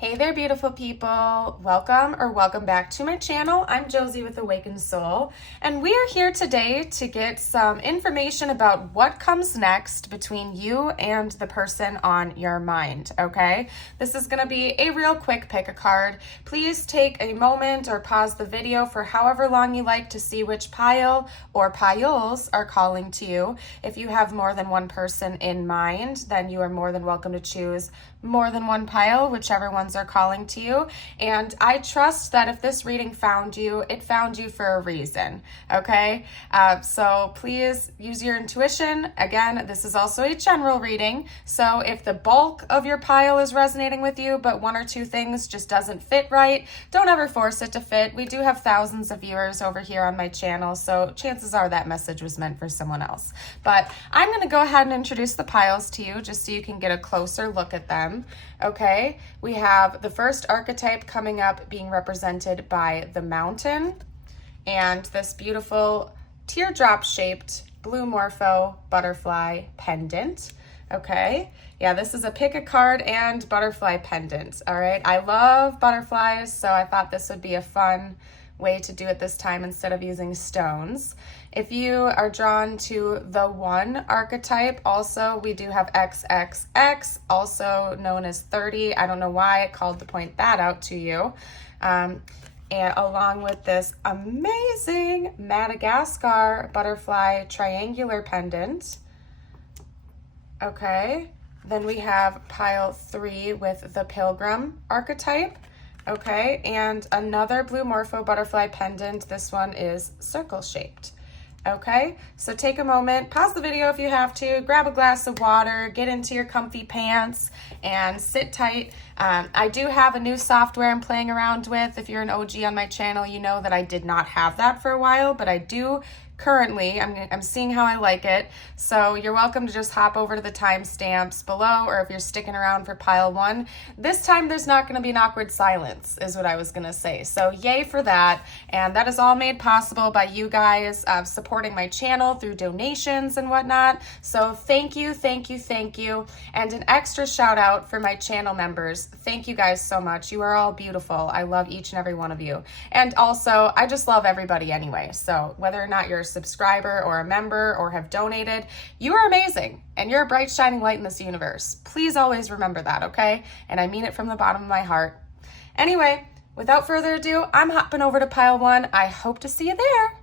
Hey there, beautiful people. Welcome back to my channel. I'm Josie with Awakened Soul, and we are here today to get some information about what comes next between you and the person on your mind, okay? This is going to be a real quick pick a card. Please take a moment or pause the video for however long you like to see which pile or piles are calling to you. If you have more than one person in mind, then you are more than welcome to choose more than one pile, whichever ones are calling to you. And I trust that if this reading found you, it found you for a reason, okay? So please use your intuition. Again, this is also a general reading, so if the bulk of your pile is resonating with you, but one or two things just doesn't fit right, don't ever force it to fit. We do have thousands of viewers over here on my channel, so chances are that message was meant for someone else. But I'm going to go ahead and introduce the piles to you just so you can get a closer look at them. Okay, we have the first archetype coming up being represented by the mountain and this beautiful teardrop shaped blue morpho butterfly pendant. Okay, yeah, this is a pick a card and butterfly pendant. All right, I love butterflies, so I thought this would be a fun way to do it this time instead of using stones. If you are drawn to the 1 archetype, also we do have XXX, also known as 30. I don't know why I called to point that out to you. And along with this amazing Madagascar butterfly triangular pendant. Okay, then we have pile 3 with the pilgrim archetype. Okay, and another blue morpho butterfly pendant. This one is circle shaped. Okay, so take a moment, pause the video if you have to, grab a glass of water, get into your comfy pants, and sit tight. I do have a new software I'm playing around with. If you're an OG on my channel, you know that I did not have that for a while, but I do currently. I'm seeing how I like it. So you're welcome to just hop over to the timestamps below, or if you're sticking around for pile 1. This time there's not going to be an awkward silence, is what I was going to say. So yay for that. And that is all made possible by you guys supporting my channel through donations and whatnot. So thank you, thank you, thank you. And an extra shout out for my channel members. Thank you guys so much. You are all beautiful. I love each and every one of you. And also, I just love everybody anyway. So whether or not you're a subscriber or a member or have donated, you are amazing and you're a bright shining light in this universe. Please always remember that, okay? And I mean it from the bottom of my heart. Anyway, without further ado, I'm hopping over to pile 1. I hope to see you there.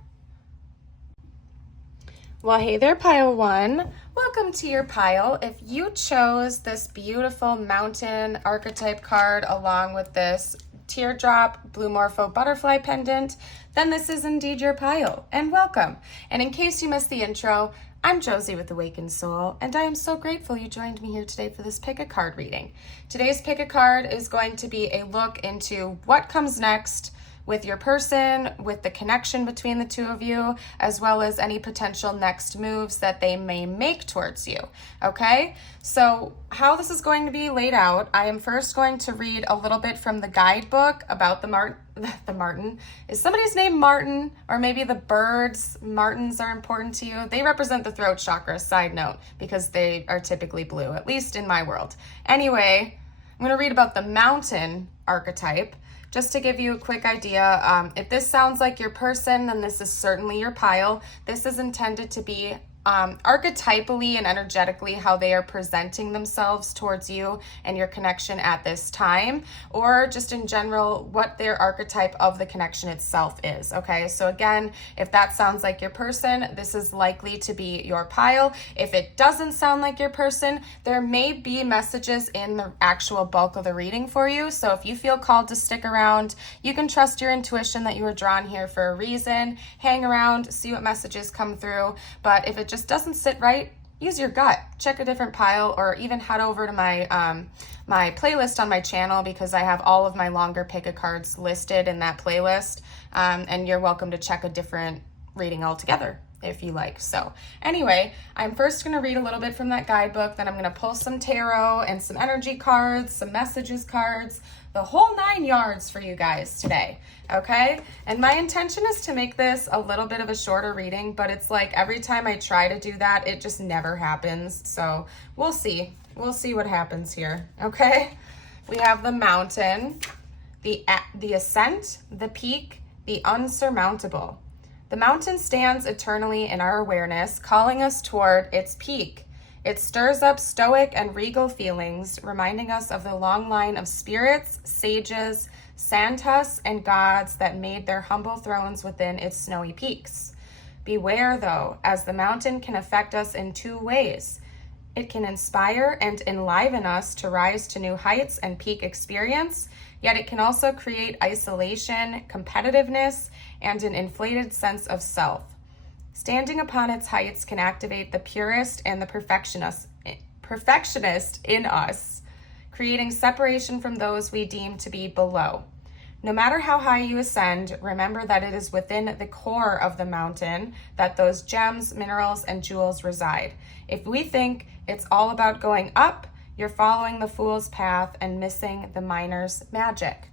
Well, hey there, pile 1. Welcome to your pile. If you chose this beautiful mountain archetype card along with this teardrop blue morpho butterfly pendant, then this is indeed your pile, and welcome. And in case you missed the intro, I'm Josie with Awakened Soul, and I am so grateful you joined me here today for this pick a card reading. Today's pick a card is going to be a look into what comes next with your person, with the connection between the two of you, as well as any potential next moves that they may make towards you, okay? So how this is going to be laid out, I am first going to read a little bit from the guidebook about the Martin. Is somebody's name Martin? Or maybe the birds, Martins are important to you? They represent the throat chakra, side note, because they are typically blue, at least in my world. Anyway, I'm gonna read about the mountain archetype. Just to give you a quick idea, if this sounds like your person, then this is certainly your pile. This is intended to be archetypally and energetically how they are presenting themselves towards you and your connection at this time, or just in general what their archetype of the connection itself is. Okay, so again, if that sounds like your person, this is likely to be your pile. If it doesn't sound like your person, there may be messages in the actual bulk of the reading for you. So if you feel called to stick around, you can trust your intuition that you were drawn here for a reason. Hang around, see what messages come through. But if it just doesn't sit right, use your gut. Check a different pile, or even head over to my my playlist on my channel, because I have all of my longer pick-a-cards listed in that playlist, and you're welcome to check a different reading altogether if you like. So anyway, I'm first going to read a little bit from that guidebook, then I'm going to pull some tarot and some energy cards, some messages cards, the whole 9 yards for you guys today, okay? And my intention is to make this a little bit of a shorter reading, but it's like every time I try to do that, it just never happens. So we'll see. We'll see what happens here, okay? we have the mountain, the ascent, the peak, the unsurmountable. The mountain stands eternally in our awareness, calling us toward its peak. It stirs up stoic and regal feelings, reminding us of the long line of spirits, sages, santas, and gods that made their humble thrones within its snowy peaks. Beware, though, as the mountain can affect us in two ways. It can inspire and enliven us to rise to new heights and peak experience, yet it can also create isolation, competitiveness, and an inflated sense of self. Standing upon its heights can activate the purist and the perfectionist in us, creating separation from those we deem to be below. No matter how high you ascend, remember that it is within the core of the mountain that those gems, minerals, and jewels reside. If we think it's all about going up, you're following the fool's path and missing the miner's magic.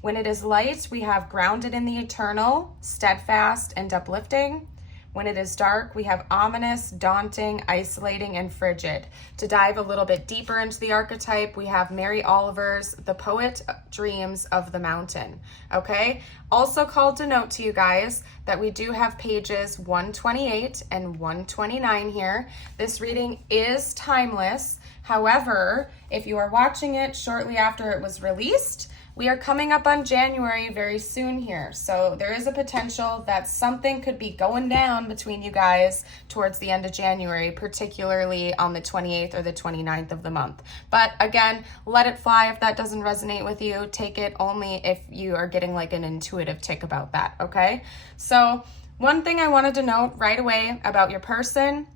When it is light, we have grounded in the eternal, steadfast, and uplifting. When it is dark, we have ominous, daunting, isolating, and frigid. To dive a little bit deeper into the archetype, we have Mary Oliver's The Poet Dreams of the Mountain, okay? Also called to note to you guys that we do have pages 128 and 129 here. This reading is timeless. However, if you are watching it shortly after it was released, we are coming up on January very soon here, so there is a potential that something could be going down between you guys towards the end of January, particularly on the 28th or the 29th of the month. But again, let it fly if that doesn't resonate with you. Take it only if you are getting like an intuitive tick about that, okay? So one thing I wanted to note right away about your person,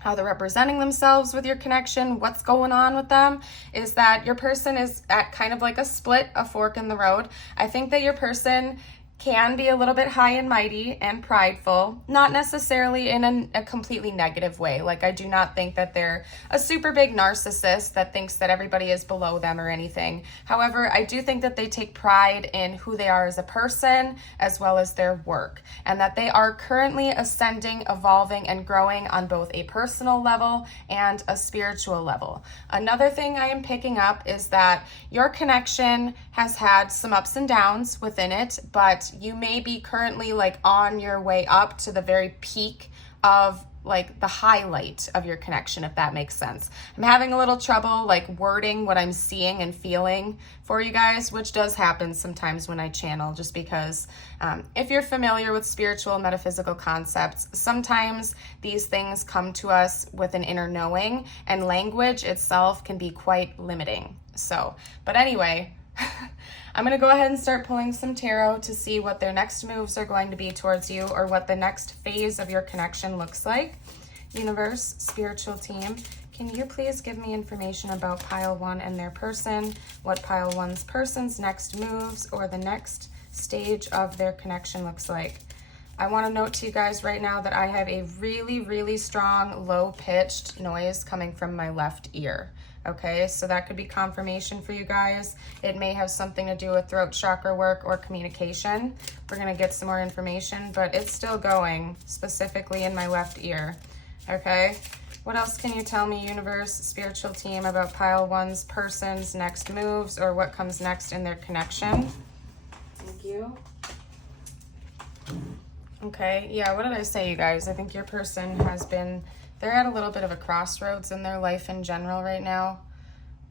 how they're representing themselves with your connection, what's going on with them, is that your person is at kind of like a split, a fork in the road. I think that your person can be a little bit high and mighty and prideful, not necessarily in a completely negative way. Like, I do not think that they're a super big narcissist that thinks that everybody is below them or anything. However, I do think that they take pride in who they are as a person as well as their work, and that they are currently ascending, evolving, and growing on both a personal level and a spiritual level. Another thing I am picking up is that your connection has had some ups and downs within it, but you may be currently like on your way up to the very peak of like the highlight of your connection, if that makes sense. I'm having a little trouble like wording what I'm seeing and feeling for you guys, which does happen sometimes when I channel, just because if you're familiar with spiritual metaphysical concepts, sometimes these things come to us with an inner knowing, and language itself can be quite limiting. So, but anyway, I'm going to go ahead and start pulling some tarot to see what their next moves are going to be towards you, or what the next phase of your connection looks like. Universe, spiritual team, can you please give me information about pile 1 and their person, what pile 1's person's next moves or the next stage of their connection looks like. I want to note to you guys right now that I have a really, really strong low-pitched noise coming from my left ear. Okay, so that could be confirmation for you guys. It may have something to do with throat chakra work or communication. We're going to get some more information, but it's still going, specifically in my left ear. Okay, what else can you tell me, universe, spiritual team, about pile 1's person's next moves, or what comes next in their connection? Thank you. Okay, yeah, what did I say, you guys? I think your person has been, they're at a little bit of a crossroads in their life in general right now.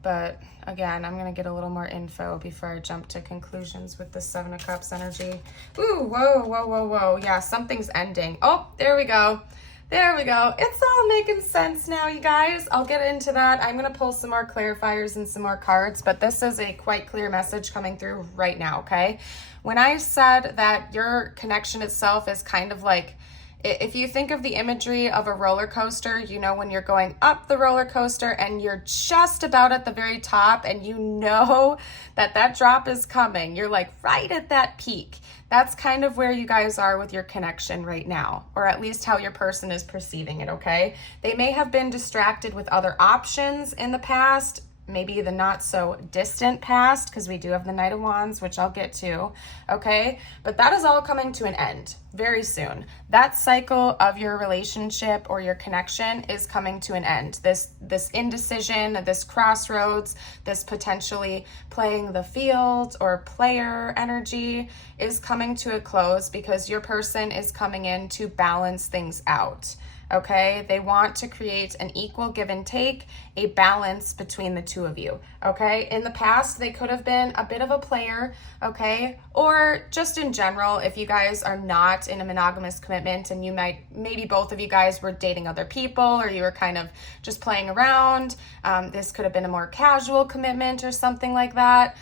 But again, I'm going to get a little more info before I jump to conclusions with the 7 of Cups energy. Ooh, whoa, whoa, whoa, whoa. Yeah, something's ending. Oh, there we go. There we go. It's all making sense now, you guys. I'll get into that. I'm going to pull some more clarifiers and some more cards, but this is a quite clear message coming through right now, okay? When I said that your connection itself is kind of like, if you think of the imagery of a roller coaster, you know, when you're going up the roller coaster and you're just about at the very top and you know that that drop is coming, you're like right at that peak. That's kind of where you guys are with your connection right now, or at least how your person is perceiving it, okay? They may have been distracted with other options in the past, maybe the not so distant past, because we do have the Knight of Wands, which I'll get to, okay? But that is all coming to an end very soon. That cycle of your relationship or your connection is coming to an end. This indecision, this crossroads, this potentially playing the field or player energy is coming to a close because your person is coming in to balance things out. Okay, they want to create an equal give and take, a balance between the two of you. Okay, in the past, they could have been a bit of a player, okay, or just in general, if you guys are not in a monogamous commitment and maybe both of you guys were dating other people or you were kind of just playing around, this could have been a more casual commitment or something like that.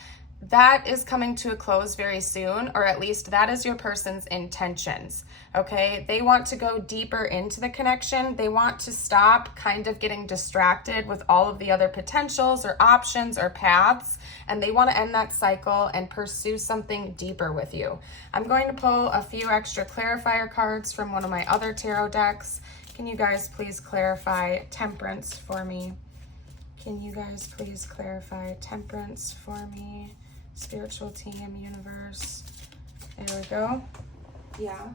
That is coming to a close very soon, or at least that is your person's intentions, okay? They want to go deeper into the connection. They want to stop kind of getting distracted with all of the other potentials or options or paths, and they want to end that cycle and pursue something deeper with you. I'm going to pull a few extra clarifier cards from one of my other tarot decks. Can you guys please clarify Temperance for me? Can you guys please clarify Temperance for me? Spiritual team, universe. There we go. Yeah.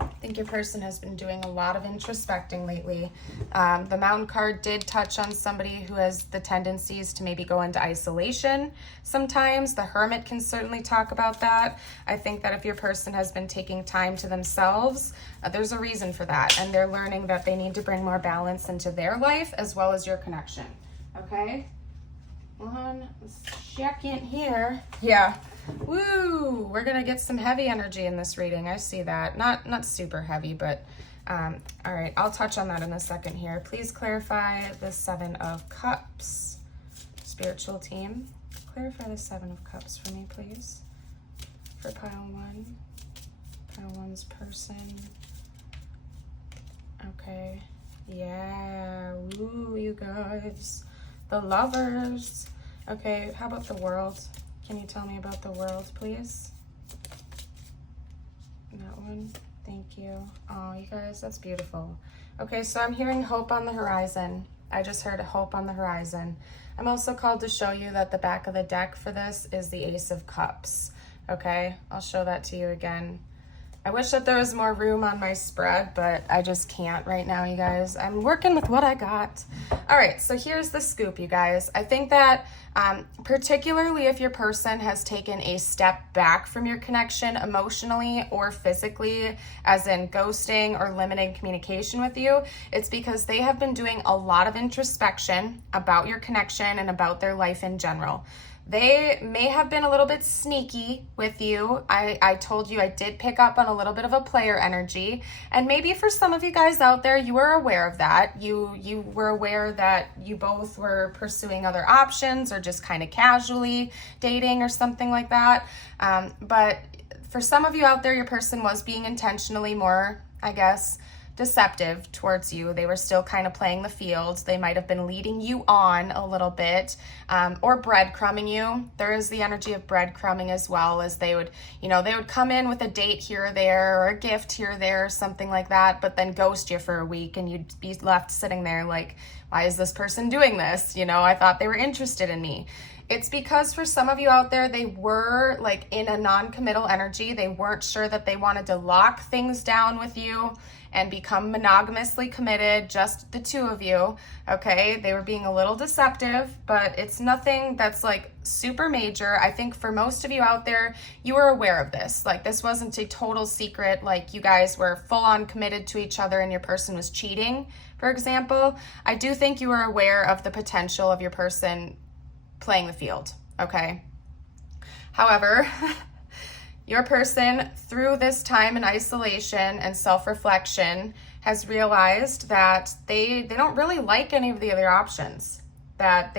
I think your person has been doing a lot of introspecting lately. The Mountain card did touch on somebody who has the tendencies to maybe go into isolation sometimes. The Hermit can certainly talk about that. I think that if your person has been taking time to themselves, there's a reason for that. And they're learning that they need to bring more balance into their life as well as your connection. Okay? 1 second here. Yeah. Woo! We're gonna get some heavy energy in this reading. I see that. Not super heavy, but all right. I'll touch on that in a second here. Please clarify the 7 of Cups. Spiritual team, clarify the 7 of Cups for me, please. For pile 1. Pile 1's person. Okay. Yeah. Woo, you guys. The Lovers. Okay, how about the World? Can you tell me about the World, please? That one. Thank you. Oh, you guys, that's beautiful. Okay, so I'm hearing hope on the horizon. I just heard hope on the horizon. I'm also called to show you that the back of the deck for this is the Ace of Cups. Okay, I'll show that to you again. I wish that there was more room on my spread, but I just can't right now, you guys. I'm working with what I got. All right, so here's the scoop, you guys. I think that particularly if your person has taken a step back from your connection emotionally or physically, as in ghosting or limiting communication with you, it's because they have been doing a lot of introspection about your connection and about their life in general. They may have been a little bit sneaky with you. I told you I did pick up on a little bit of a player energy. And maybe for some of you guys out there, you were aware of that. You were aware that you both were pursuing other options or just kind of casually dating or something like that. But for some of you out there, your person was being intentionally more, I guess, deceptive towards you. They were still kind of playing the field. They might have been leading you on a little bit, or breadcrumbing you. There is the energy of breadcrumbing as well, as they would come in with a date here or there, or a gift here or there, or something like that, but then ghost you for a week, and you'd be left sitting there like, why is this person doing this? I thought they were interested in me. It's because for some of you out there, they were like in a non-committal energy. They weren't sure that they wanted to lock things down with you and become monogamously committed, just the two of you, okay? They were being a little deceptive, but it's nothing that's like super major. I think for most of you out there, you were aware of this. Like, this wasn't a total secret, like you guys were full on committed to each other and your person was cheating, for example. I do think you were aware of the potential of your person playing the field, okay? However, your person, through this time in isolation and self-reflection, has realized that they don't really like any of the other options, that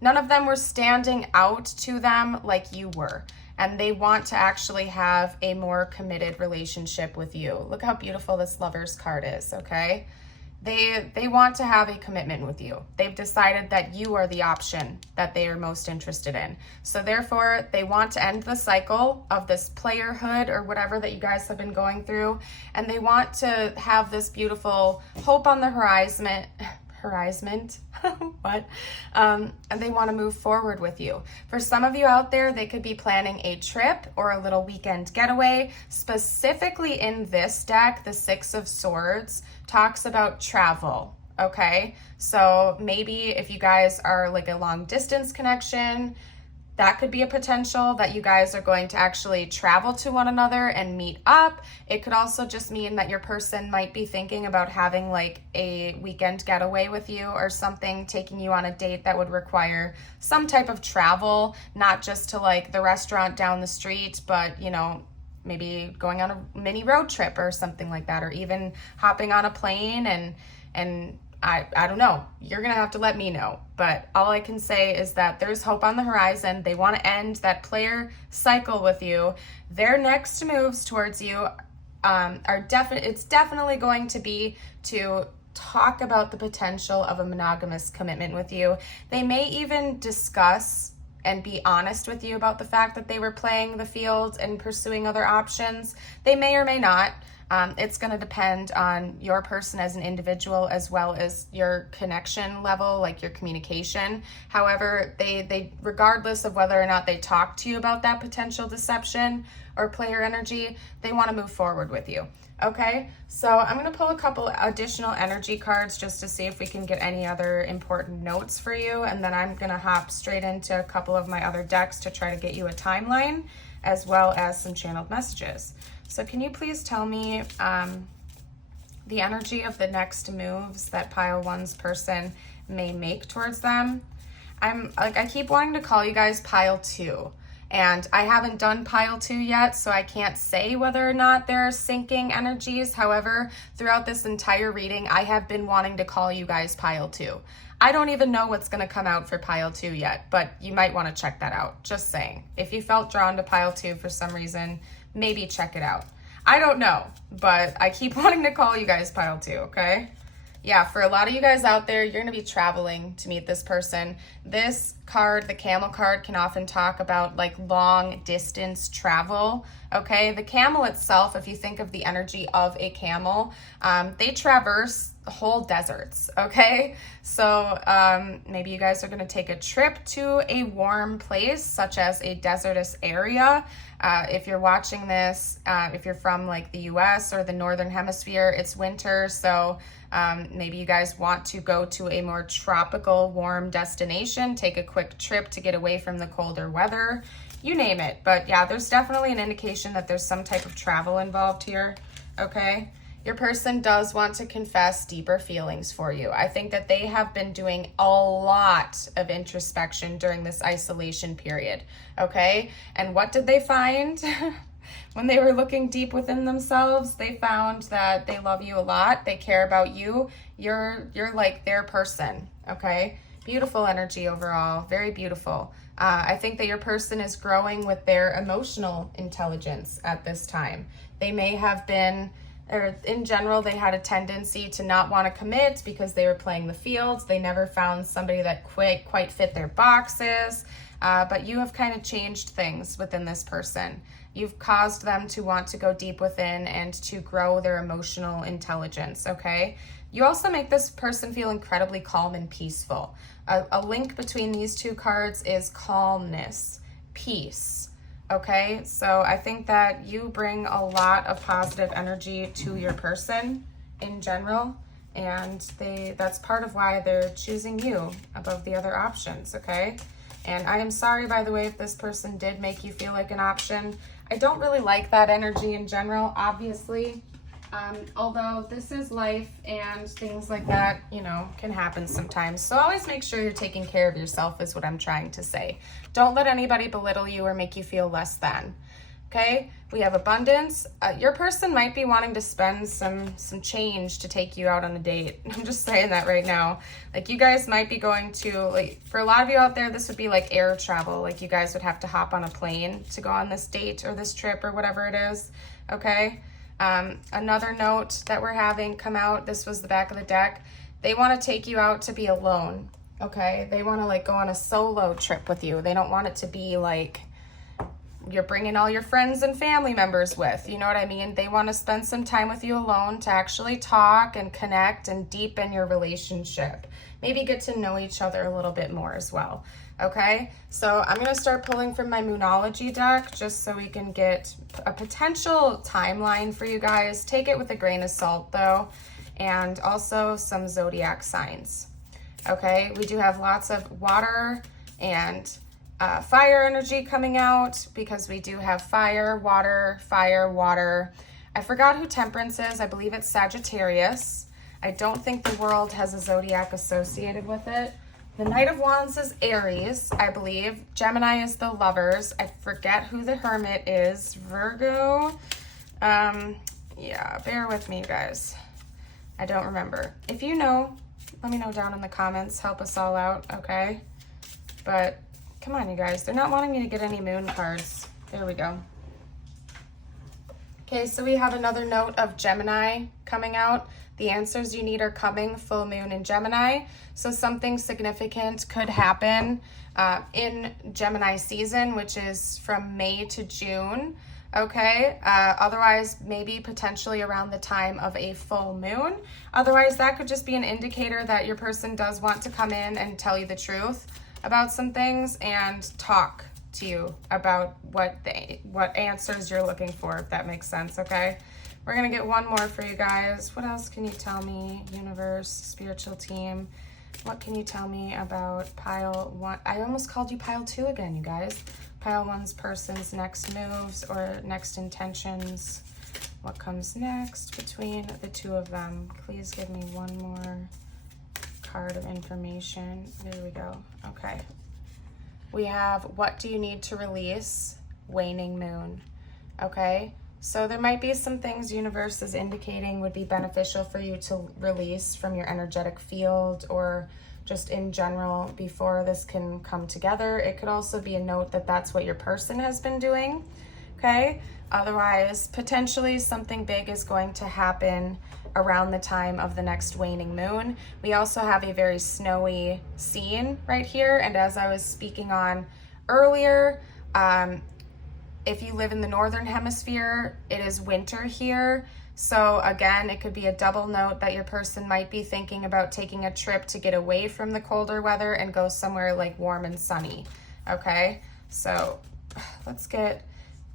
none of them were standing out to them like you were, and they want to actually have a more committed relationship with you. Look how beautiful this Lovers card is, okay? They want to have a commitment with you. They've decided that you are the option that they are most interested in. So therefore, they want to end the cycle of this playerhood or whatever that you guys have been going through. And they want to have this beautiful hope on the harassment, what? And they want to move forward with you. For some of you out there, they could be planning a trip or a little weekend getaway. Specifically in this deck, the Six of Swords talks about travel, okay? So maybe if you guys are like a long distance connection, that could be a potential that you guys are going to actually travel to one another and meet up. It could also just mean that your person might be thinking about having like a weekend getaway with you or something, taking you on a date that would require some type of travel, not just to like the restaurant down the street, but you know, maybe going on a mini road trip or something like that, or even hopping on a plane and I don't know. You're going to have to let me know. But all I can say is that there's hope on the horizon. They want to end that player cycle with you. Their next moves towards you it's definitely going to be to talk about the potential of a monogamous commitment with you. They may even discuss and be honest with you about the fact that they were playing the field and pursuing other options. They may or may not. It's going to depend on your person as an individual as well as your connection level, like your communication. However, they regardless of whether or not they talk to you about that potential deception or player energy, they want to move forward with you. Okay, so I'm going to pull a couple additional energy cards just to see if we can get any other important notes for you. And then I'm going to hop straight into a couple of my other decks to try to get you a timeline as well as some channeled messages. So can you please tell me the energy of the next moves that pile one's person may make towards them? I keep wanting to call you guys pile two, and I haven't done pile two yet, so I can't say whether or not there are syncing energies. However, throughout this entire reading, I have been wanting to call you guys pile two. I don't even know what's going to come out for pile two yet, but you might want to check that out. Just saying. If you felt drawn to pile two for some reason, maybe check it out. I don't know, but I keep wanting to call you guys pile two, okay? Yeah, for a lot of you guys out there, you're going to be traveling to meet this person. This card, the camel card, can often talk about like long distance travel, okay? The camel itself, if you think of the energy of a camel, they traverse whole deserts, okay? So maybe you guys are going to take a trip to a warm place, such as a desertous area. If you're watching this, if you're from like the US or the Northern Hemisphere, it's winter, so maybe you guys want to go to a more tropical, warm destination, take a quick trip to get away from the colder weather, you name it. But yeah, there's definitely an indication that there's some type of travel involved here, okay? Your person does want to confess deeper feelings for you. I think that they have been doing a lot of introspection during this isolation period, okay? And what did they find? When they were looking deep within themselves, they found that they love you a lot. They care about you. You're like their person, okay? Beautiful energy overall, very beautiful. I think that your person is growing with their emotional intelligence at this time. They may have been, or in general, they had a tendency to not want to commit because they were playing the fields. They never found somebody that quite fit their boxes. But you have kind of changed things within this person. You've caused them to want to go deep within and to grow their emotional intelligence, okay? You also make this person feel incredibly calm and peaceful. A link between these two cards is calmness, peace, okay? So I think that you bring a lot of positive energy to your person in general, and that's part of why they're choosing you above the other options, okay? And I am sorry, by the way, if this person did make you feel like an option. I don't really like that energy in general, obviously. Although this is life and things like that, you know, can happen sometimes. So always make sure you're taking care of yourself is what I'm trying to say. Don't let anybody belittle you or make you feel less than. Okay, we have abundance. Your person might be wanting to spend some change to take you out on a date. I'm just saying that right now. Like you guys might be going to, like for a lot of you out there, this would be like air travel. Like you guys would have to hop on a plane to go on this date or this trip or whatever it is. Okay, another note that we're having come out, this was the back of the deck. They want to take you out to be alone. Okay, they want to like go on a solo trip with you. They don't want it to be like you're bringing all your friends and family members with. You know what I mean? They want to spend some time with you alone to actually talk and connect and deepen your relationship. Maybe get to know each other a little bit more as well. Okay, so I'm going to start pulling from my Moonology deck just so we can get a potential timeline for you guys. Take it with a grain of salt though, and also some zodiac signs. Okay, we do have lots of water and fire energy coming out because we do have fire, water, fire, water. I forgot who Temperance is. I believe it's Sagittarius. I don't think the world has a zodiac associated with it. The Knight of Wands is Aries, I believe. Gemini is the Lovers. I forget who the Hermit is. Virgo. Yeah, bear with me, guys. I don't remember. If you know, let me know down in the comments. Help us all out, okay? But come on, you guys. They're not wanting me to get any moon cards. There we go. Okay, so we have another note of Gemini coming out. The answers you need are coming, full moon in Gemini. So something significant could happen in Gemini season, which is from May to June. Okay, otherwise maybe potentially around the time of a full moon. Otherwise that could just be an indicator that your person does want to come in and tell you the truth about some things and talk to you about what answers you're looking for, if that makes sense. Okay, we're gonna get one more for you guys. What else can you tell me, universe, spiritual team? What can you tell me about pile one? I almost called you pile two again, you guys. Pile one's person's next moves or next intentions. What comes next between the two of them? Please give me one more card of information. There we go. Okay. We have, what do you need to release? Waning moon. Okay. So there might be some things universe is indicating would be beneficial for you to release from your energetic field or just in general before this can come together. It could also be a note that that's what your person has been doing, okay? Otherwise, potentially something big is going to happen around the time of the next waning moon. We also have a very snowy scene right here, and as I was speaking on earlier, if you live in the northern hemisphere, it is winter here. So again, it could be a double note that your person might be thinking about taking a trip to get away from the colder weather and go somewhere like warm and sunny. Okay, so let's get,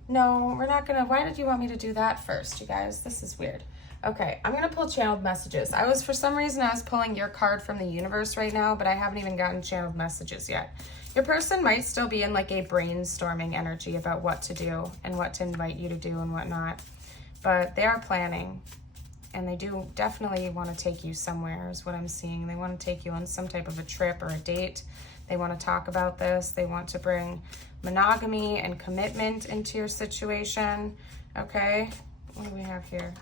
no, we're not gonna, why did you want me to do that first, you guys? This is weird. Okay, I'm gonna pull channeled messages. For some reason, I was pulling your card from the universe right now, but I haven't even gotten channeled messages yet. Your person might still be in like a brainstorming energy about what to do and what to invite you to do and whatnot. But they are planning, and they do definitely want to take you somewhere is what I'm seeing. They want to take you on some type of a trip or a date. They want to talk about this. They want to bring monogamy and commitment into your situation. Okay, what do we have here?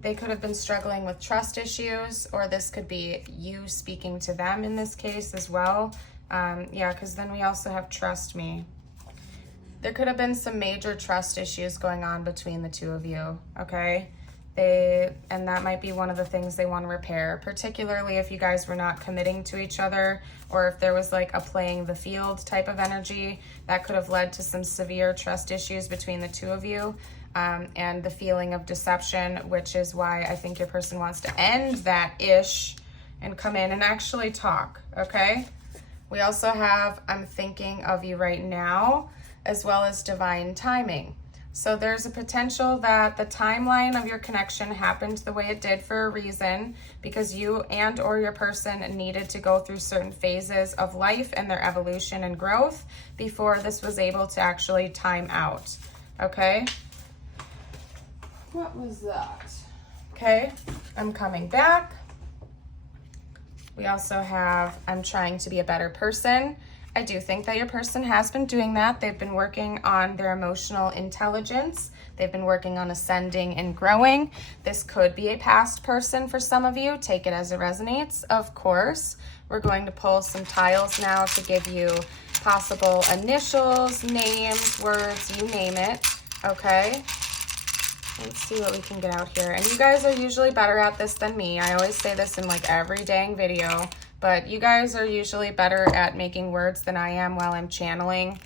They could have been struggling with trust issues, or this could be you speaking to them in this case as well. Yeah, because then we also have trust me. There could have been some major trust issues going on between the two of you, okay? And that might be one of the things they want to repair, particularly if you guys were not committing to each other, or if there was like a playing the field type of energy that could have led to some severe trust issues between the two of you, and the feeling of deception, which is why I think your person wants to end that ish and come in and actually talk, okay? We also have, I'm thinking of you right now, as well as divine timing. So there's a potential that the timeline of your connection happened the way it did for a reason, because you and or your person needed to go through certain phases of life and their evolution and growth before this was able to actually time out, okay? What was that? Okay, I'm coming back. We also have, I'm trying to be a better person. I do think that your person has been doing that. They've been working on their emotional intelligence. They've been working on ascending and growing. This could be a past person for some of you. Take it as it resonates, of course. We're going to pull some tiles now to give you possible initials, names, words, you name it, okay? Let's see what we can get out here. And you guys are usually better at this than me. I always say this in like every dang video, but you guys are usually better at making words than I am while I'm channeling.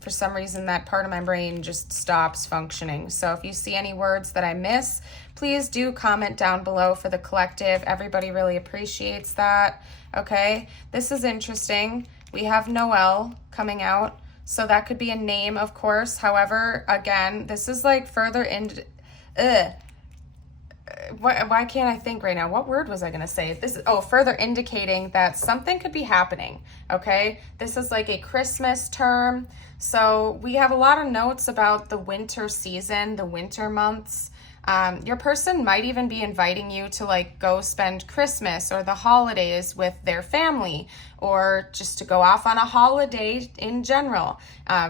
for some reason, that part of my brain just stops functioning. So if you see any words that I miss, please do comment down below for the collective. Everybody really appreciates that. Okay, this is interesting. We have Noel coming out. So that could be a name, of course. However, again, this is like further in. Why can't I think right now? What word was I going to say? This is, further indicating that something could be happening, okay? This is like a Christmas term. So we have a lot of notes about the winter season, the winter months. Your person might even be inviting you to like go spend Christmas or the holidays with their family, or just to go off on a holiday in general.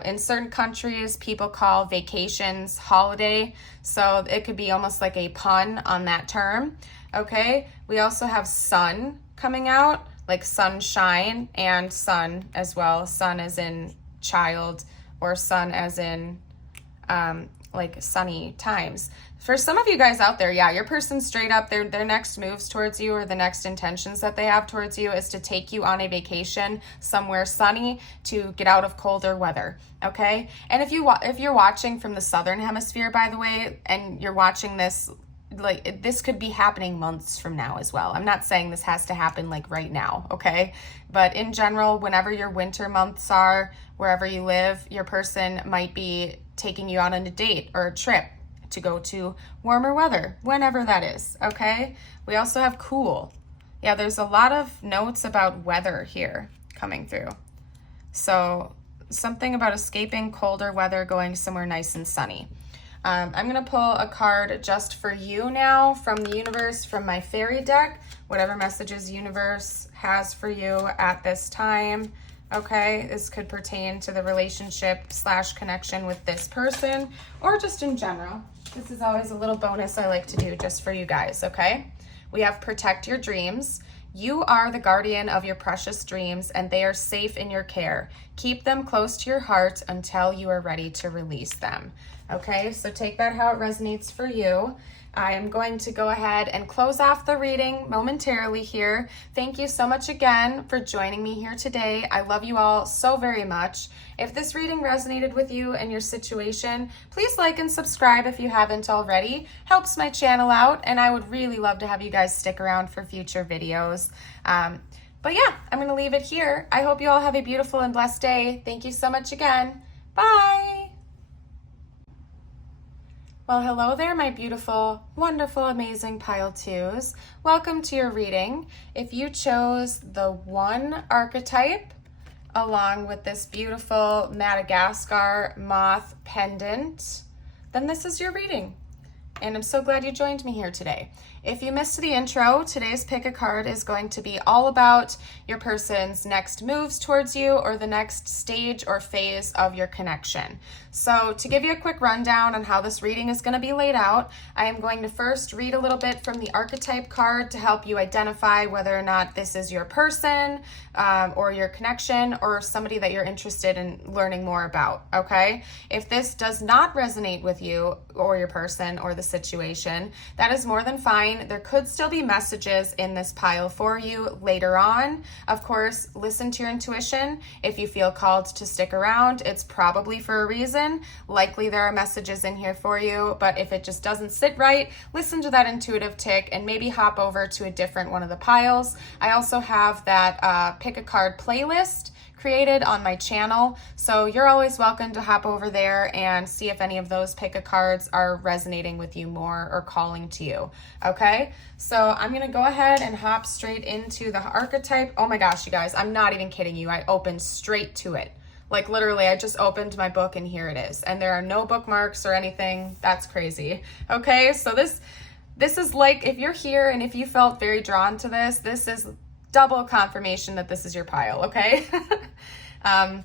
In certain countries, people call vacations holiday, so it could be almost like a pun on that term. Okay, we also have sun coming out, like sunshine, and sun as well. Sun as in child, or sun as in like sunny times. For some of you guys out there, yeah, your person straight up, their next moves towards you, or the next intentions that they have towards you, is to take you on a vacation somewhere sunny to get out of colder weather, okay? And if you're watching from the southern hemisphere, by the way, and you're watching this, like, this could be happening months from now as well. I'm not saying this has to happen like right now, okay? But in general, whenever your winter months are, wherever you live, your person might be taking you out on a date or a trip to go to warmer weather, whenever that is, okay? We also have cool. Yeah, there's a lot of notes about weather here coming through. So something about escaping colder weather, going somewhere nice and sunny. I'm going to pull a card just for you now from the universe, from my fairy deck, whatever messages universe has for you at this time. Okay, this could pertain to the relationship / connection with this person, or just in general. This is always a little bonus I like to do just for you guys, okay? We have protect your dreams. You are the guardian of your precious dreams, and they are safe in your care. Keep them close to your heart until you are ready to release them. Okay, so take that how it resonates for you. I am going to go ahead and close off the reading momentarily here. Thank you so much again for joining me here today. I love you all so very much. If this reading resonated with you and your situation, please like and subscribe if you haven't already. Helps my channel out, and I would really love to have you guys stick around for future videos. But yeah, I'm going to leave it here. I hope you all have a beautiful and blessed day. Thank you so much again. Bye. Well, hello there, my beautiful, wonderful, amazing pile twos. Welcome to your reading. If you chose the 1 archetype along with this beautiful Madagascar moth pendant, then this is your reading. And I'm so glad you joined me here today. If you missed the intro, today's pick a card is going to be all about your person's next moves towards you, or the next stage or phase of your connection. So to give you a quick rundown on how this reading is going to be laid out, I am going to first read a little bit from the archetype card to help you identify whether or not this is your person, or your connection, or somebody that you're interested in learning more about, okay? If this does not resonate with you or your person or the situation, that is more than fine. There could still be messages in this pile for you later on. Of course, listen to your intuition. If you feel called to stick around, it's probably for a reason. Likely there are messages in here for you, but if it just doesn't sit right, listen to that intuitive tick and maybe hop over to a different one of the piles. I also have that pick a card playlist created on my channel, so you're always welcome to hop over there and see if any of those pick a cards are resonating with you more or calling to you. Okay, so I'm gonna go ahead and hop straight into the archetype. Oh my gosh, you guys, I'm not even kidding you. I opened straight to it. Like literally, I just opened my book and here it is. And there are no bookmarks or anything. That's crazy. Okay, so this is like, if you're here and if you felt very drawn to this, this is double confirmation that this is your pile, okay? And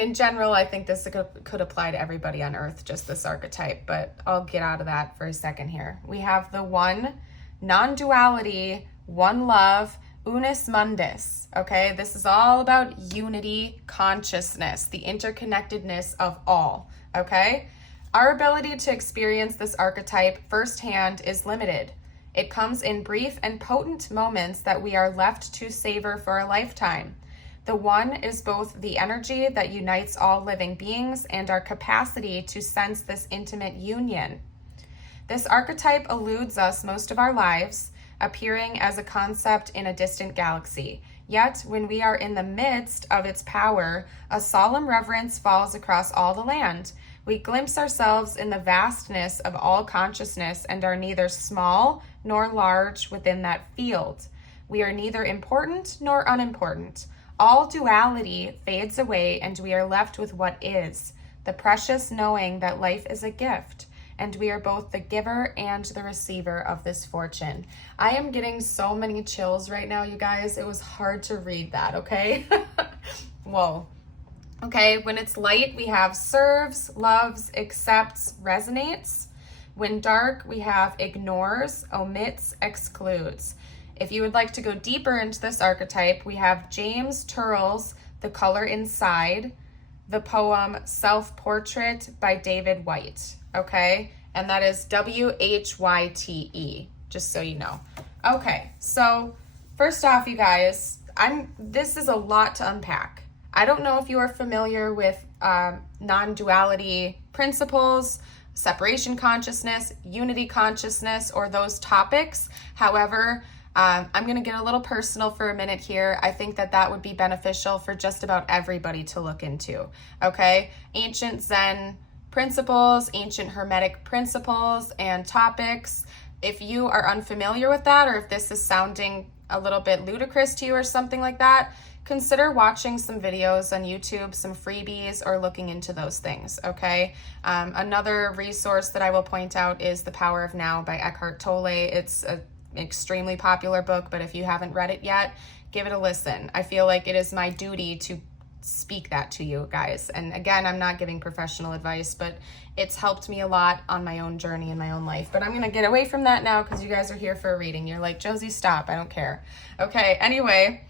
in general, I think this could apply to everybody on Earth, just this archetype, but I'll get out of that for a second here. We have the 1, non-duality, 1 love, unus mundus, okay? This is all about unity, consciousness, the interconnectedness of all, okay? Our ability to experience this archetype firsthand is limited. It comes in brief and potent moments that we are left to savor for a lifetime. The one is both the energy that unites all living beings and our capacity to sense this intimate union. This archetype eludes us most of our lives, appearing as a concept in a distant galaxy. Yet, when we are in the midst of its power, a solemn reverence falls across all the land. We glimpse ourselves in the vastness of all consciousness and are neither small nor large within that field. We are neither important nor unimportant. All duality fades away and we are left with what is, the precious knowing that life is a gift, and we are both the giver and the receiver of this fortune. I am getting so many chills right now, you guys. It was hard to read that, okay? Whoa. Okay, when it's light, we have serves, loves, accepts, resonates. When dark, we have ignores, omits, excludes. If you would like to go deeper into this archetype, we have James Turrell's The Color Inside, the poem Self-Portrait by David Whyte, okay? And that is Whyte, just so you know. Okay, so first off, you guys, this is a lot to unpack. I don't know if you are familiar with non-duality principles, separation consciousness, unity consciousness, or those topics. However, I'm going to get a little personal for a minute here. I think that would be beneficial for just about everybody to look into, okay? Ancient Zen principles, ancient Hermetic principles and topics. If you are unfamiliar with that, or if this is sounding a little bit ludicrous to you or something like that, consider watching some videos on YouTube, some freebies, or looking into those things, okay? Another resource that I will point out is The Power of Now by Eckhart Tolle. It's an extremely popular book, but if you haven't read it yet, give it a listen. I feel like it is my duty to speak that to you guys. And again, I'm not giving professional advice, but it's helped me a lot on my own journey in my own life. But I'm going to get away from that now because you guys are here for a reading. You're like, Josie, stop. I don't care. Okay, anyway,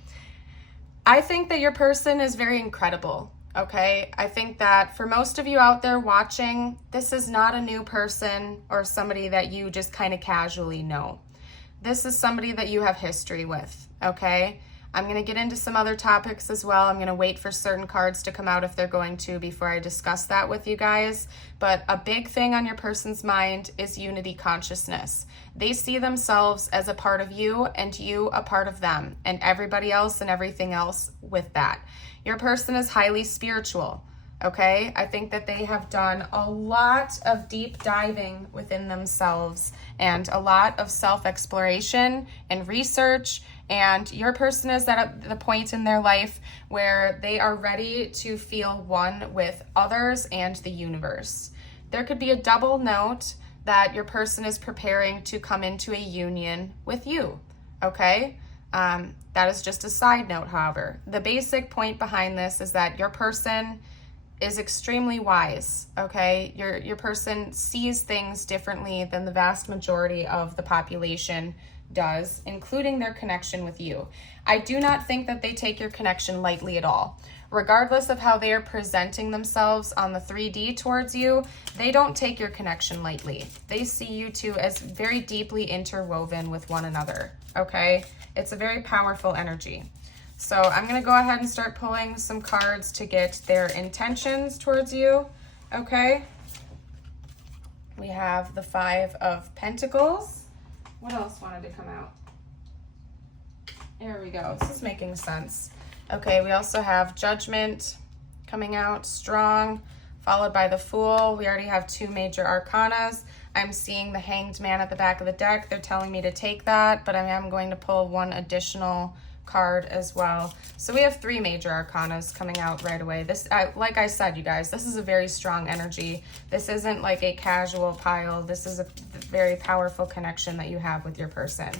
I think that your person is very incredible, okay? I think that for most of you out there watching, this is not a new person or somebody that you just kind of casually know. This is somebody that you have history with, okay? I'm going to get into some other topics as well. I'm going to wait for certain cards to come out if they're going to before I discuss that with you guys. But a big thing on your person's mind is unity consciousness. They see themselves as a part of you and you a part of them and everybody else and everything else with that. Your person is highly spiritual, okay? I think that they have done a lot of deep diving within themselves and a lot of self-exploration and research. And your person is at the point in their life where they are ready to feel one with others and the universe. There could be a double note that your person is preparing to come into a union with you, okay? That is just a side note, however. The basic point behind this is that your person is extremely wise, okay? Your person sees things differently than the vast majority of the population does, including their connection with you. I do not think that they take your connection lightly at all. Regardless of how they are presenting themselves on the 3D towards you, they don't take your connection lightly. They see you two as very deeply interwoven with one another, okay? It's a very powerful energy. So I'm going to go ahead and start pulling some cards to get their intentions towards you, okay? We have the 5 of Pentacles. What else wanted to come out? There we go. This is making sense. Okay, we also have Judgment coming out strong, followed by the Fool. We already have 2 major arcanas. I'm seeing the Hanged Man at the back of the deck. They're telling me to take that, but I am going to pull 1 additional card as well. So we have 3 major arcanas coming out right away. This, like I said, you guys, this is a very strong energy. This isn't like a casual pile. This is a very powerful connection that you have with your person,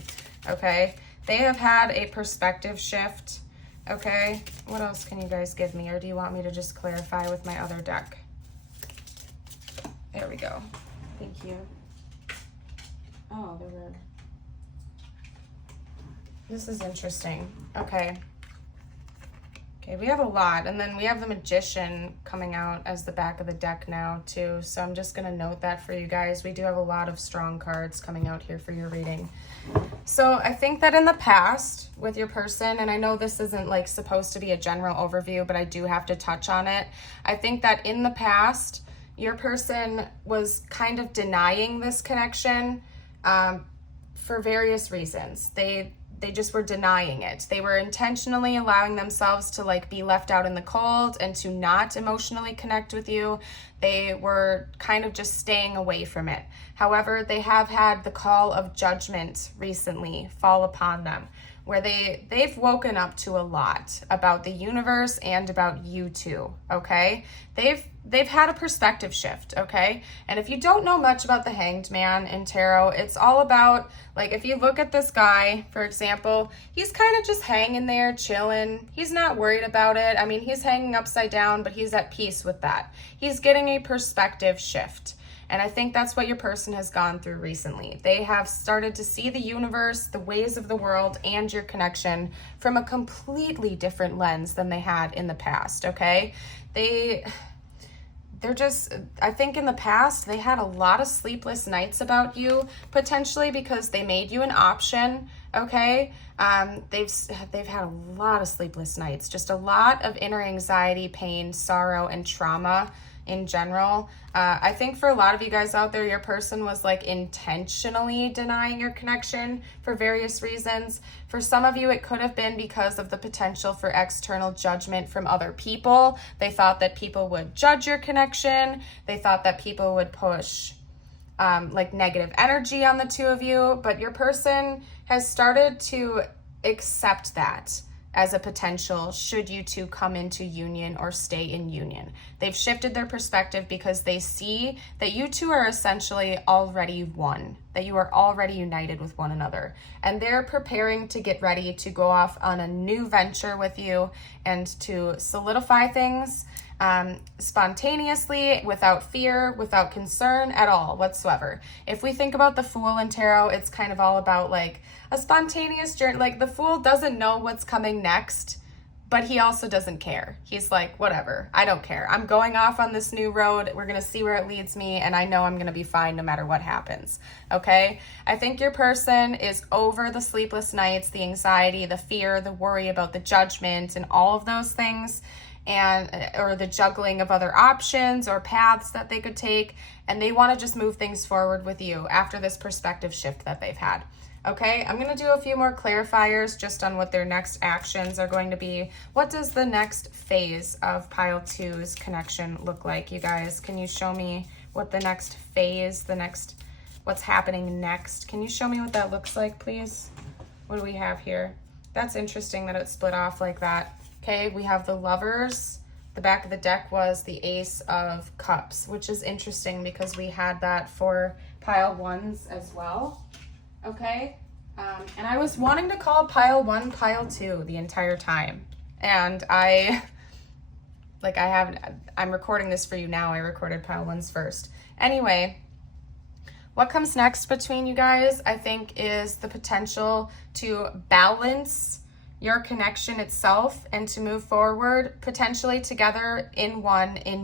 okay? They have had a perspective shift, okay? What else can you guys give me, or do you want me to just clarify with my other deck? There we go. Thank you. Oh, they're red. This is interesting. Okay. Okay, we have a lot, and then we have the Magician coming out as the back of the deck now too, so I'm just gonna note that for you guys. We do have a lot of strong cards coming out here for your reading. So I think that in the past with your person, and I know this isn't like supposed to be a general overview, but I do have to touch on it. I think that in the past, your person was kind of denying this connection for various reasons. They just were denying it. They were intentionally allowing themselves to like be left out in the cold and to not emotionally connect with you. They were kind of just staying away from it. However, they have had the call of judgment recently fall upon them, where they've woken up to a lot about the universe and about you too, okay? They've had a perspective shift, okay? And if you don't know much about the Hanged Man in tarot, it's all about, like, if you look at this guy, for example, he's kind of just hanging there, chilling. He's not worried about it. I mean, he's hanging upside down, but he's at peace with that. He's getting a perspective shift. And I think that's what your person has gone through recently. They have started to see the universe, the ways of the world, and your connection from a completely different lens than they had in the past, okay? They're just, I think in the past, they had a lot of sleepless nights about you, potentially because they made you an option, okay? They've had a lot of sleepless nights, just a lot of inner anxiety, pain, sorrow, and trauma in general. I think for a lot of you guys out there, your person was like intentionally denying your connection for various reasons. For some of you, it could have been because of the potential for external judgment from other people. They thought that people would judge your connection. They thought that people would push like negative energy on the two of you, but your person has started to accept that as a potential should you two come into union or stay in union. They've shifted their perspective because they see that you two are essentially already one, that you are already united with one another. And they're preparing to get ready to go off on a new venture with you and to solidify things spontaneously, without fear, without concern at all whatsoever. If we think about the Fool in tarot, it's kind of all about like a spontaneous journey. Like the Fool doesn't know what's coming next, but he also doesn't care. He's like, whatever, I don't care. I'm going off on this new road. We're going to see where it leads me, and I know I'm going to be fine no matter what happens, okay? I think your person is over the sleepless nights, the anxiety, the fear, the worry about the judgment, and all of those things, or the juggling of other options or paths that they could take, and they want to just move things forward with you after this perspective shift that they've had. Okay, I'm going to do a few more clarifiers just on what their next actions are going to be. What does the next phase of pile 2's connection look like, you guys? Can you show me what the next phase, what's happening next? Can you show me what that looks like, please? What do we have here? That's interesting that it split off like that. Okay, we have the Lovers. The back of the deck was the Ace of Cups, which is interesting because we had that for pile 1's as well. Okay, and I was wanting to call pile 1 pile 2 the entire time, and I'm recording this for you now. I recorded pile 1's first. Anyway, what comes next between you guys, I think, is the potential to balance your connection itself and to move forward potentially together in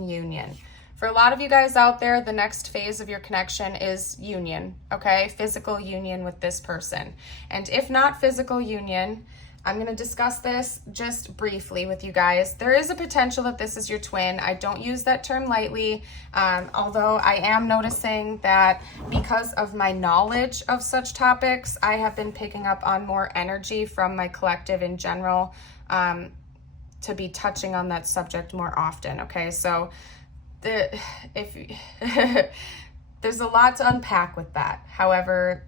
union. For a lot of you guys out there, the next phase of your connection is union, okay? Physical union with this person. And if not physical union, I'm going to discuss this just briefly with you guys. There is a potential that this is your twin. I don't use that term lightly, although I am noticing that because of my knowledge of such topics, I have been picking up on more energy from my collective in general to be touching on that subject more often, okay? So there's a lot to unpack with that. However,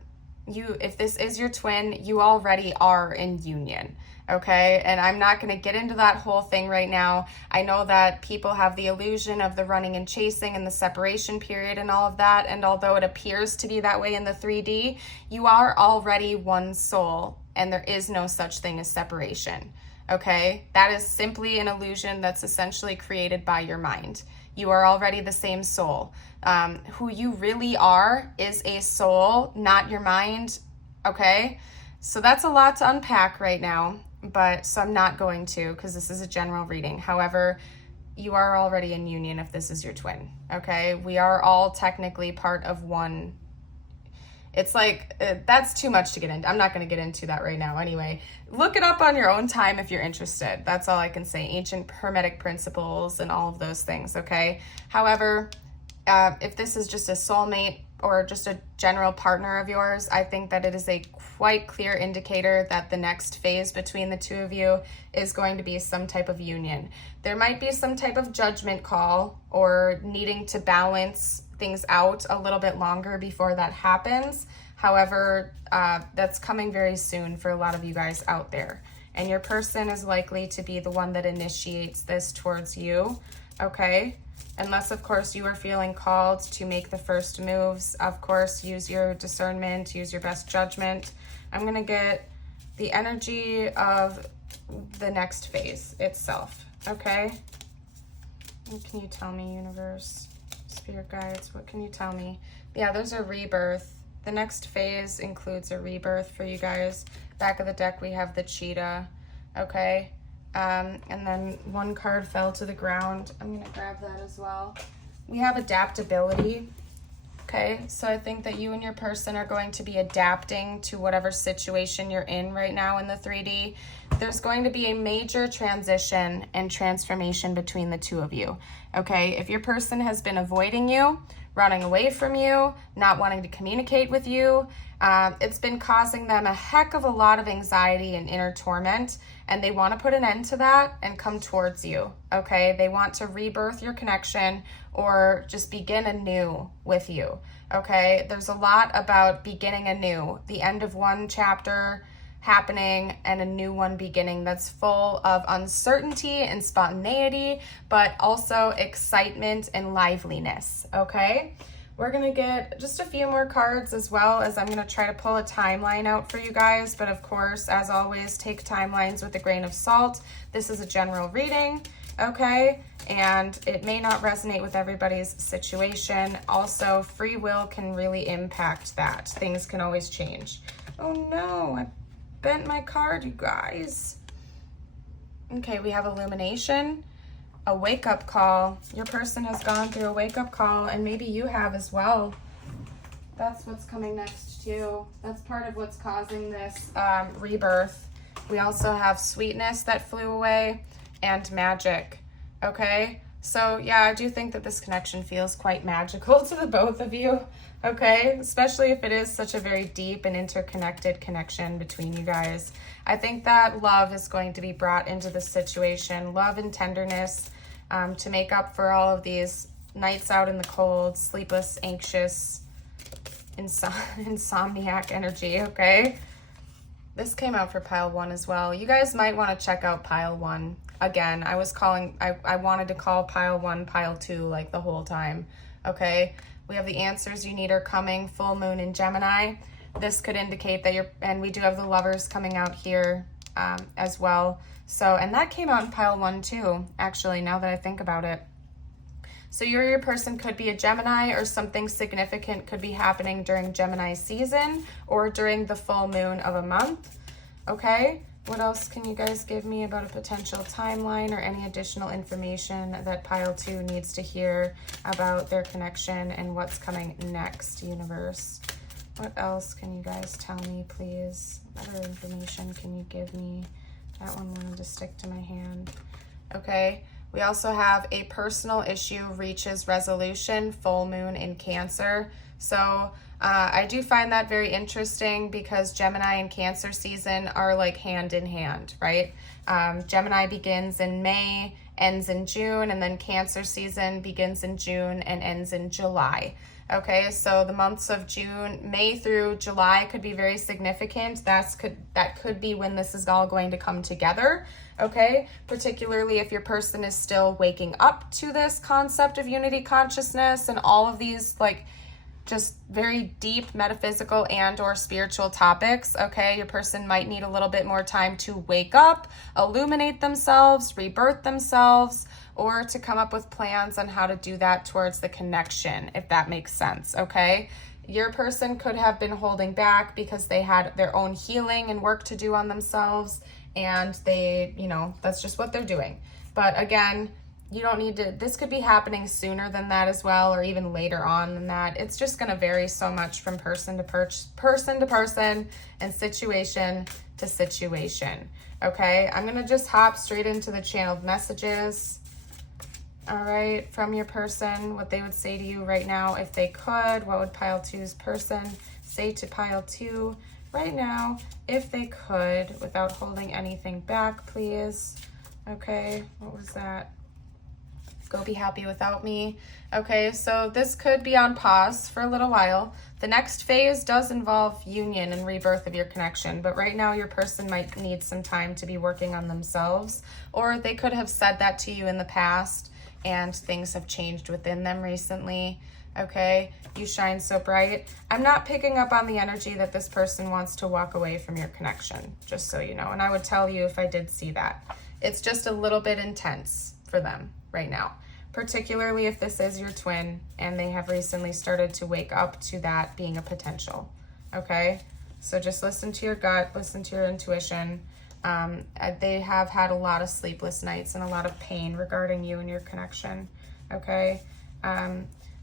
if this is your twin, you already are in union, okay? And I'm not going to get into that whole thing right now. I know that people have the illusion of the running and chasing and the separation period and all of that, and although it appears to be that way in the 3D, you are already one soul, and there is no such thing as separation, okay? That is simply an illusion that's essentially created by your mind. You are already the same soul. Who you really are is a soul, not your mind, okay? So that's a lot to unpack right now. but so I'm not going to, because this is a general reading. However, you are already in union if this is your twin, okay? We are all technically part of one. It's like, that's too much to get into. I'm not going to get into that right now anyway. Look it up on your own time if you're interested. That's all I can say. Ancient Hermetic principles and all of those things, okay? However, if this is just a soulmate or just a general partner of yours, I think that it is a quite clear indicator that the next phase between the two of you is going to be some type of union. There might be some type of judgment call or needing to balance things out a little bit longer before that happens. However, that's coming very soon for a lot of you guys out there. And your person is likely to be the one that initiates this towards you, okay? Unless, of course, you are feeling called to make the first moves. Of course, use your discernment, use your best judgment. I'm going to get the energy of the next phase itself, okay? What can you tell me, universe, spirit guides? What can you tell me? Yeah, there's a rebirth. The next phase includes a rebirth for you guys. Back of the deck, we have the cheetah, okay? And then one card fell to the ground. I'm going to grab that as well. We have adaptability. Okay, so I think that you and your person are going to be adapting to whatever situation you're in right now in the 3D. There's going to be a major transition and transformation between the two of you. Okay, if your person has been avoiding you, running away from you, not wanting to communicate with you, it's been causing them a heck of a lot of anxiety and inner torment, and they want to put an end to that and come towards you, okay? They want to rebirth your connection or just begin anew with you, okay? There's a lot about beginning anew, the end of one chapter happening and a new one beginning that's full of uncertainty and spontaneity, but also excitement and liveliness, okay? We're going to get just a few more cards as well, as I'm going to try to pull a timeline out for you guys. But of course, as always, take timelines with a grain of salt. This is a general reading, okay? And it may not resonate with everybody's situation. Also, free will can really impact that. Things can always change. Oh no, I bent my card, you guys. Okay, we have illumination. A wake-up call. Your person has gone through a wake-up call, and maybe you have as well. That's what's coming next too. That's part of what's causing this rebirth. We also have sweetness that flew away and magic, okay? So yeah, I do think that this connection feels quite magical to the both of you, okay? Especially if it is such a very deep and interconnected connection between you guys. I think that love is going to be brought into this situation, love and tenderness, to make up for all of these nights out in the cold, sleepless, anxious, insomniac energy, okay? This came out for pile 1 as well. You guys might want to check out pile 1. Again, I wanted to call pile 1 pile 2 like the whole time, okay? We have the answers you need are coming, full moon in Gemini. This could indicate that and we do have the lovers coming out here as well. So, and that came out in pile 1 too, actually, now that I think about it. So your person could be a Gemini, or something significant could be happening during Gemini season or during the full moon of a month, okay? What else can you guys give me about a potential timeline or any additional information that pile 2 needs to hear about their connection and what's coming next, universe? What else can you guys tell me, please? What other information can you give me? That one wanted to stick to my hand. Okay, we also have a personal issue reaches resolution, full moon in Cancer. So I do find that very interesting because Gemini and Cancer season are like hand in hand, right? Gemini begins in May, ends in June, and then Cancer season begins in June and ends in July. Okay, so the months of May through July could be very significant. That could be when this is all going to come together, okay? Particularly if your person is still waking up to this concept of unity consciousness and all of these like just very deep metaphysical and or spiritual topics, okay? Your person might need a little bit more time to wake up, illuminate themselves, rebirth themselves, or to come up with plans on how to do that towards the connection, if that makes sense, okay? Your person could have been holding back because they had their own healing and work to do on themselves, and they, you know, that's just what they're doing. But again, you don't need to, this could be happening sooner than that as well, or even later on than that. It's just going to vary so much from person to person and situation to situation. Okay, I'm going to just hop straight into the channeled messages. All right, from your person, what they would say to you right now if they could. What would pile 2's person say to pile 2 right now if they could, without holding anything back, please? Okay, what was that? Go be happy without me. Okay, so this could be on pause for a little while. The next phase does involve union and rebirth of your connection, but right now your person might need some time to be working on themselves, or they could have said that to you in the past and things have changed within them recently. Okay, you shine so bright. I'm not picking up on the energy that this person wants to walk away from your connection, just so you know, and I would tell you if I did see that. It's just a little bit intense for them right now, particularly if this is your twin and they have recently started to wake up to that being a potential. Okay, so just listen to your gut, listen to your intuition. They have had a lot of sleepless nights and a lot of pain regarding you and your connection. Okay,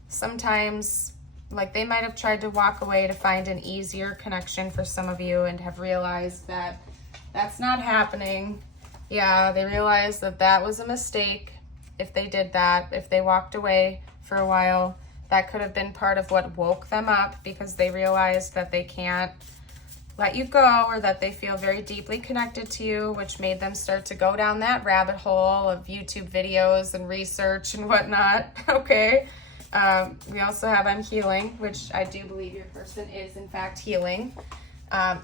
sometimes like they might have tried to walk away to find an easier connection for some of you and have realized that that's not happening. Yeah, they realized that that was a mistake. If they did that, if they walked away for a while, that could have been part of what woke them up, because they realized that they can't let you go, or that they feel very deeply connected to you, which made them start to go down that rabbit hole of YouTube videos and research and whatnot. Okay. We also have I'm healing, which I do believe your person is in fact healing.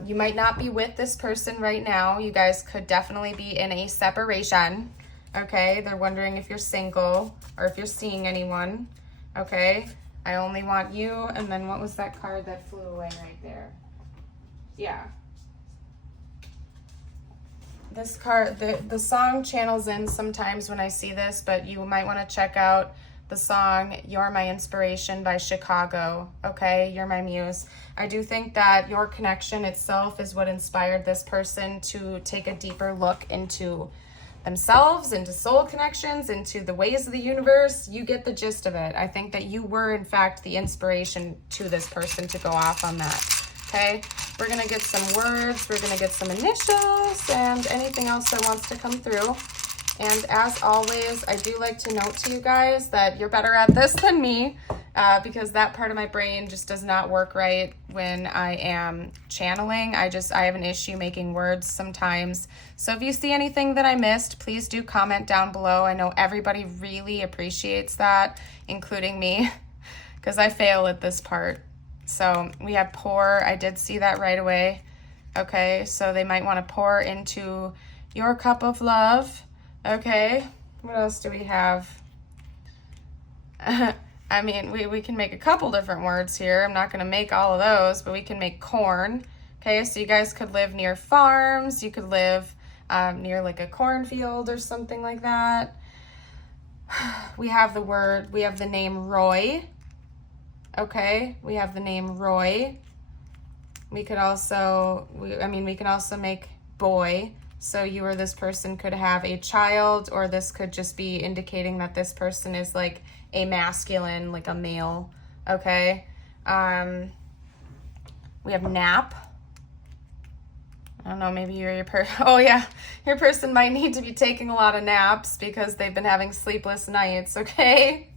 You might not be with this person right now. You guys could definitely be in a separation. Okay, they're wondering if you're single or if you're seeing anyone. Okay, I only want you. And then what was that card that flew away right there? Yeah. This card, the song channels in sometimes when I see this, but you might want to check out the song You're My Inspiration by Chicago. Okay, You're My Muse. I do think that your connection itself is what inspired this person to take a deeper look into themselves, into soul connections, into the ways of the universe. You get the gist of it. I think that you were in fact the inspiration to this person to go off on that. Okay, we're gonna get some words, we're gonna get some initials, and anything else that wants to come through. And as always, I do like to note to you guys that you're better at this than me, because that part of my brain just does not work right when I am channeling. I have an issue making words sometimes. So if you see anything that I missed, please do comment down below. I know everybody really appreciates that, including me, because I fail at this part. So we have pour. I did see that right away. Okay, so they might want to pour into your cup of love. Okay, what else do we have? I mean, we can make a couple different words here. I'm not going to make all of those, but we can make corn. Okay, so you guys could live near farms. You could live near like a cornfield or something like that. We have the name Roy. Okay, we have the name Roy. We could also, we can also make boy. So you or this person could have a child, or this could just be indicating that this person is like a masculine, like a male. Okay. We have nap. I don't know, maybe your oh yeah, your person might need to be taking a lot of naps because they've been having sleepless nights. Okay.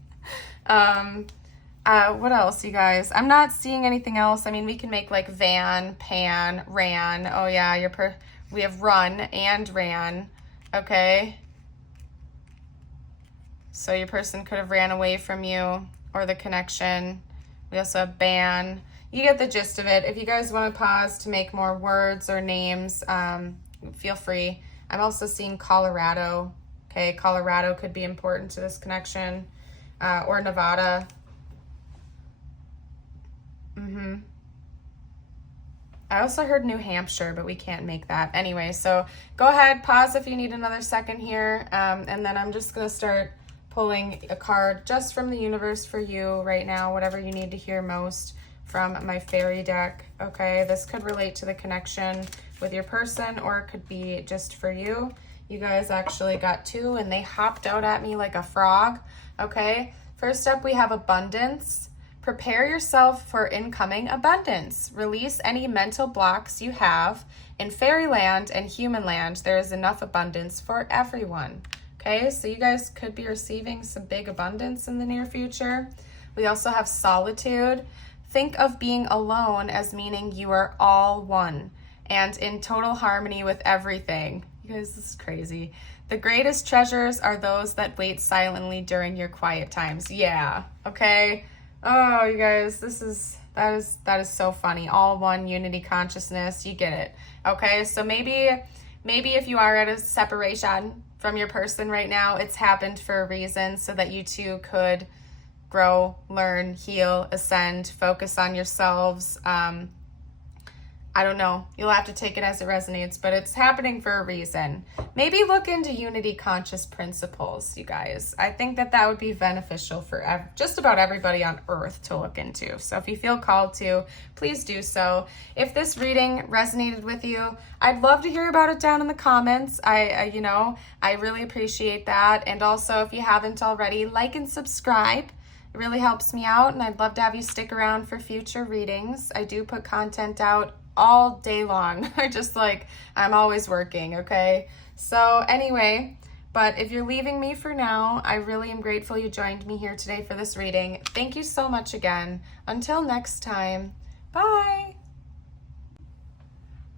What else, you guys? I'm not seeing anything else. I mean, we can make like van, pan, ran. Oh yeah, we have run and ran. Okay. So your person could have ran away from you or the connection. We also have ban. You get the gist of it. If you guys want to pause to make more words or names, feel free. I'm also seeing Colorado. Okay, Colorado could be important to this connection, or Nevada. I also heard New Hampshire, but we can't make that. Anyway, so go ahead, pause if you need another second here, and then I'm just going to start pulling a card just from the universe for you right now, whatever you need to hear most, from my fairy deck. Okay, this could relate to the connection with your person, or it could be just for you. You guys actually got two and they hopped out at me like a frog. Okay, first up we have abundance. Prepare yourself for incoming abundance. Release any mental blocks you have. In fairyland and human land, there is enough abundance for everyone. Okay, so you guys could be receiving some big abundance in the near future. We also have solitude. Think of being alone as meaning you are all one and in total harmony with everything. You guys, this is crazy. The greatest treasures are those that wait silently during your quiet times. Yeah, okay. Oh, you guys, that is so funny. All one, unity consciousness, you get it. Okay, so maybe if you are at a separation from your person right now, it's happened for a reason so that you two could grow, learn, heal, ascend, focus on yourselves. I don't know. You'll have to take it as it resonates, but it's happening for a reason. Maybe look into unity conscious principles, you guys. I think that would be beneficial for just about everybody on earth to look into. So if you feel called to, please do so. If this reading resonated with you, I'd love to hear about it down in the comments. I really appreciate that. And also, if you haven't already, like and subscribe. It really helps me out, and I'd love to have you stick around for future readings. I do put content out all day long. I'm always working, okay? So anyway, but if you're leaving me for now, I really am grateful you joined me here today for this reading. Thank you so much again. Until next time, bye.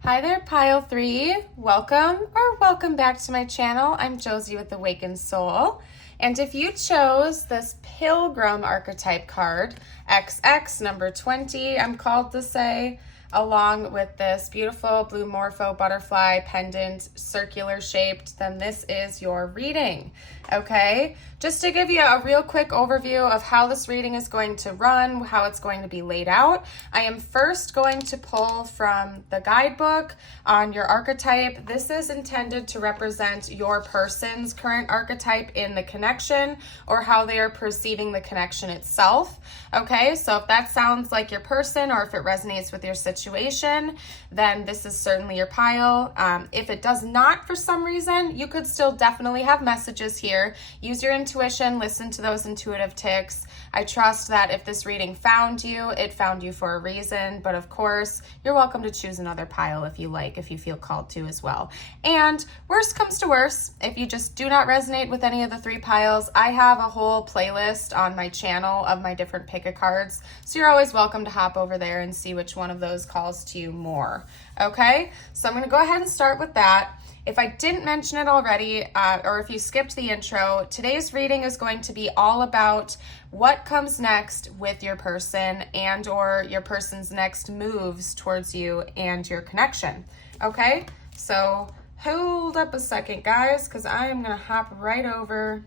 Hi there, Pile 3. Welcome back to my channel. I'm Josie with Awakened Soul. And if you chose this Pilgrim archetype card, XX number 20, I'm called to say, along with this beautiful blue morpho butterfly pendant, circular shaped, then this is your reading, okay? Just to give you a real quick overview of how this reading is going to run, how it's going to be laid out, I am first going to pull from the guidebook on your archetype. This is intended to represent your person's current archetype in the connection or how they are perceiving the connection itself, okay? So if that sounds like your person or if it resonates with your situation, then this is certainly your pile. If it does not for some reason, you could still definitely have messages here. Use your intuition, listen to those intuitive tics. I trust that if this reading found you, it found you for a reason, but of course, you're welcome to choose another pile if you like, if you feel called to as well. And worst comes to worst, if you just do not resonate with any of the 3 piles, I have a whole playlist on my channel of my different pick-a-cards, so you're always welcome to hop over there and see which one of those calls to you more, okay? So I'm going to go ahead and start with that. If I didn't mention it already, or if you skipped the intro, today's reading is going to be all about what comes next with your person and or your person's next moves towards you and your connection, okay? So hold up a second, guys, because I am going to hop right over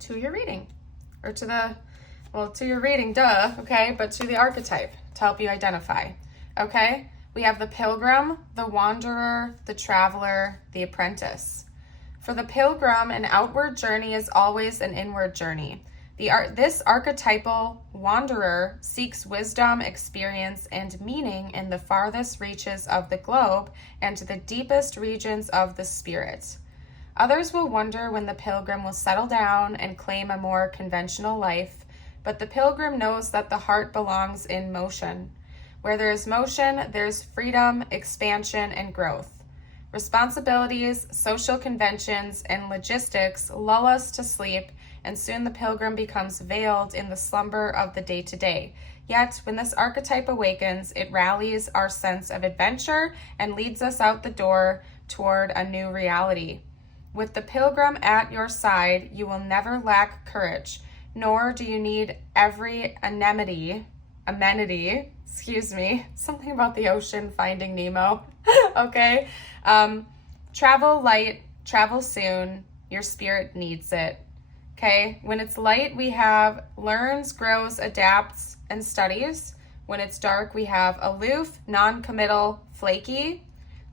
to your reading, or to your reading, duh, okay, but to the archetype to help you identify, okay? We have the Pilgrim, the Wanderer, the Traveler, the Apprentice. For the Pilgrim, an outward journey is always an inward journey. This archetypal wanderer seeks wisdom, experience, and meaning in the farthest reaches of the globe and the deepest regions of the spirit. Others will wonder when the Pilgrim will settle down and claim a more conventional life, but the Pilgrim knows that the heart belongs in motion. Where there is motion, there's freedom, expansion, and growth. Responsibilities, social conventions, and logistics lull us to sleep, and soon the Pilgrim becomes veiled in the slumber of the day-to-day. Yet, when this archetype awakens, it rallies our sense of adventure and leads us out the door toward a new reality. With the Pilgrim at your side, you will never lack courage, nor do you need every amenity, something about the ocean, Finding Nemo, okay? Travel light, travel soon, your spirit needs it, okay? When it's light, we have learns, grows, adapts, and studies. When it's dark, we have aloof, non-committal, flaky.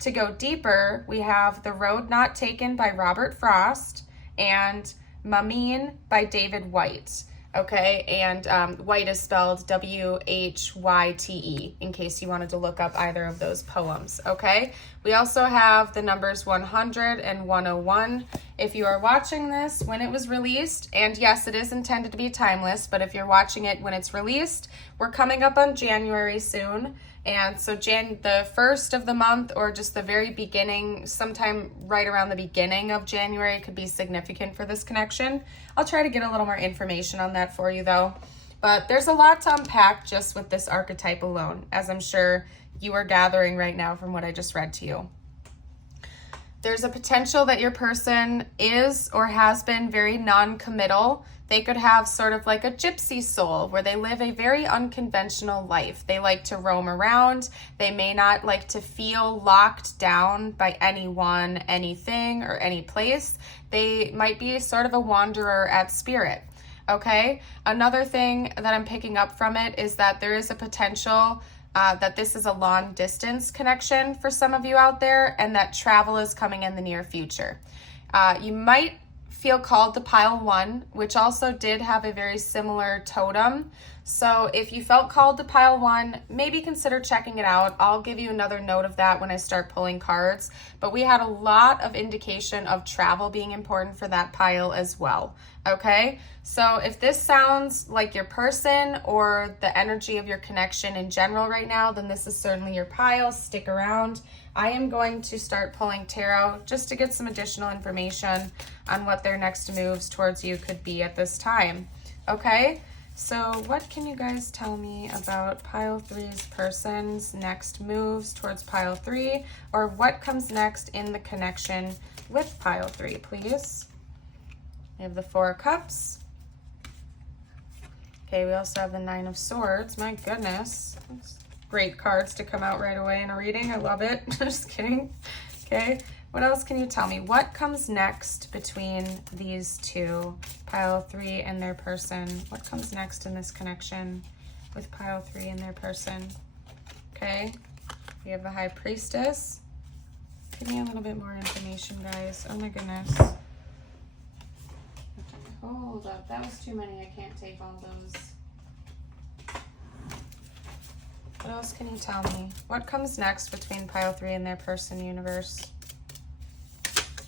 To go deeper, we have The Road Not Taken by Robert Frost and Mamine by David White. okay? And white is spelled W-H-Y-T-E, in case you wanted to look up either of those poems, okay? We also have the numbers 100 and 101. If you are watching this when it was released, and yes, it is intended to be timeless, but if you're watching it when it's released, we're coming up on January soon. And so the first of the month, or just the very beginning, sometime right around the beginning of January, could be significant for this connection. I'll try to get a little more information on that for you though. But there's a lot to unpack just with this archetype alone, as I'm sure you are gathering right now from what I just read to you. There's a potential that your person is or has been very non-committal. They could have sort of like a gypsy soul where they live a very unconventional life. They like to roam around. They may not like to feel locked down by anyone, anything, or any place. They might be sort of a wanderer at spirit, okay? Another thing that I'm picking up from it is that there is a potential that this is a long distance connection for some of you out there, and that travel is coming in the near future. You might feel called to pile 1, which also did have a very similar totem. So if you felt called to pile 1, maybe consider checking it out. I'll give you another note of that when I start pulling cards. But we had a lot of indication of travel being important for that pile as well. Okay, so if this sounds like your person or the energy of your connection in general right now, then this is certainly your pile. Stick around. I am going to start pulling tarot just to get some additional information on what their next moves towards you could be at this time. Okay, so what can you guys tell me about pile 3's person's next moves towards pile 3, or what comes next in the connection with pile 3, please? We have the 4 of Cups. Okay, we also have the 9 of Swords. My goodness. That's great cards to come out right away in a reading. I love it. Just kidding. Okay, what else can you tell me? What comes next between these two, pile 3 and their person? What comes next in this connection with pile 3 and their person? Okay, we have the High Priestess. Give me a little bit more information, guys. Oh my goodness. Hold up, that was too many. I can't take all those. What else can you tell me? What comes next between pile 3 and their person, universe?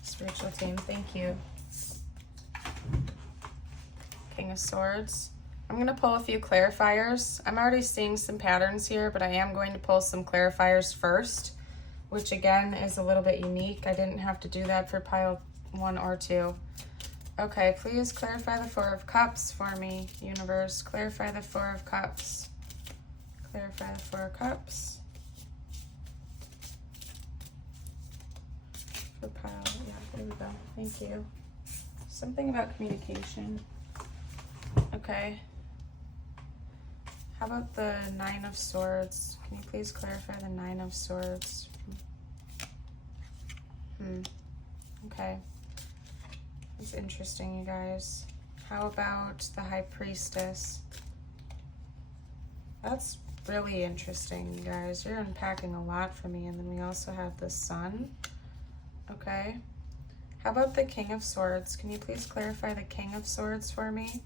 Spiritual team, thank you. King of Swords. I'm going to pull a few clarifiers. I'm already seeing some patterns here, but I am going to pull some clarifiers first, which again is a little bit unique. I didn't have to do that for pile 1 or 2. Okay, please clarify the 4 of Cups for me, universe. Clarify the 4 of Cups. Clarify the 4 of Cups. For pile, yeah, there we go. Thank you. Something about communication. Okay. How about the 9 of Swords? Can you please clarify the 9 of Swords? Okay. That's interesting, you guys. How about the High Priestess? That's really interesting, you guys. You're unpacking a lot for me. And then we also have the Sun. Okay. How about the King of Swords? Can you please clarify the King of Swords for me?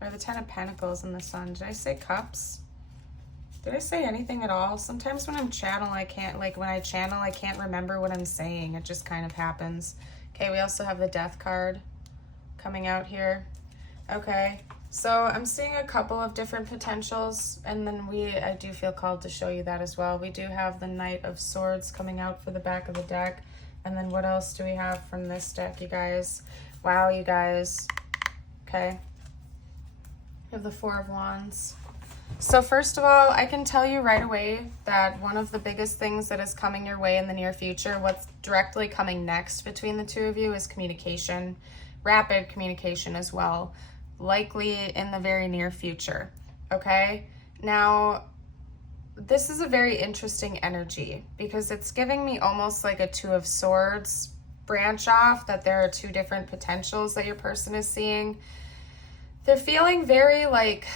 Or the 10 of Pentacles and the Sun. Did I say Cups? Did I say anything at all? Sometimes when I'm channel, I can't, like when I channel, I can't remember what I'm saying. It just kind of happens. Okay, we also have the Death card coming out here. Okay, so I'm seeing a couple of different potentials, and then I do feel called to show you that as well. We do have the Knight of Swords coming out for the back of the deck. And then what else do we have from this deck, you guys? Wow, you guys. Okay. We have the 4 of Wands. So first of all, I can tell you right away that one of the biggest things that is coming your way in the near future, what's directly coming next between the two of you, is communication, rapid communication as well, likely in the very near future, okay? Now, this is a very interesting energy because it's giving me almost like a 2 of Swords branch off, that there are 2 different potentials that your person is seeing. They're feeling very like,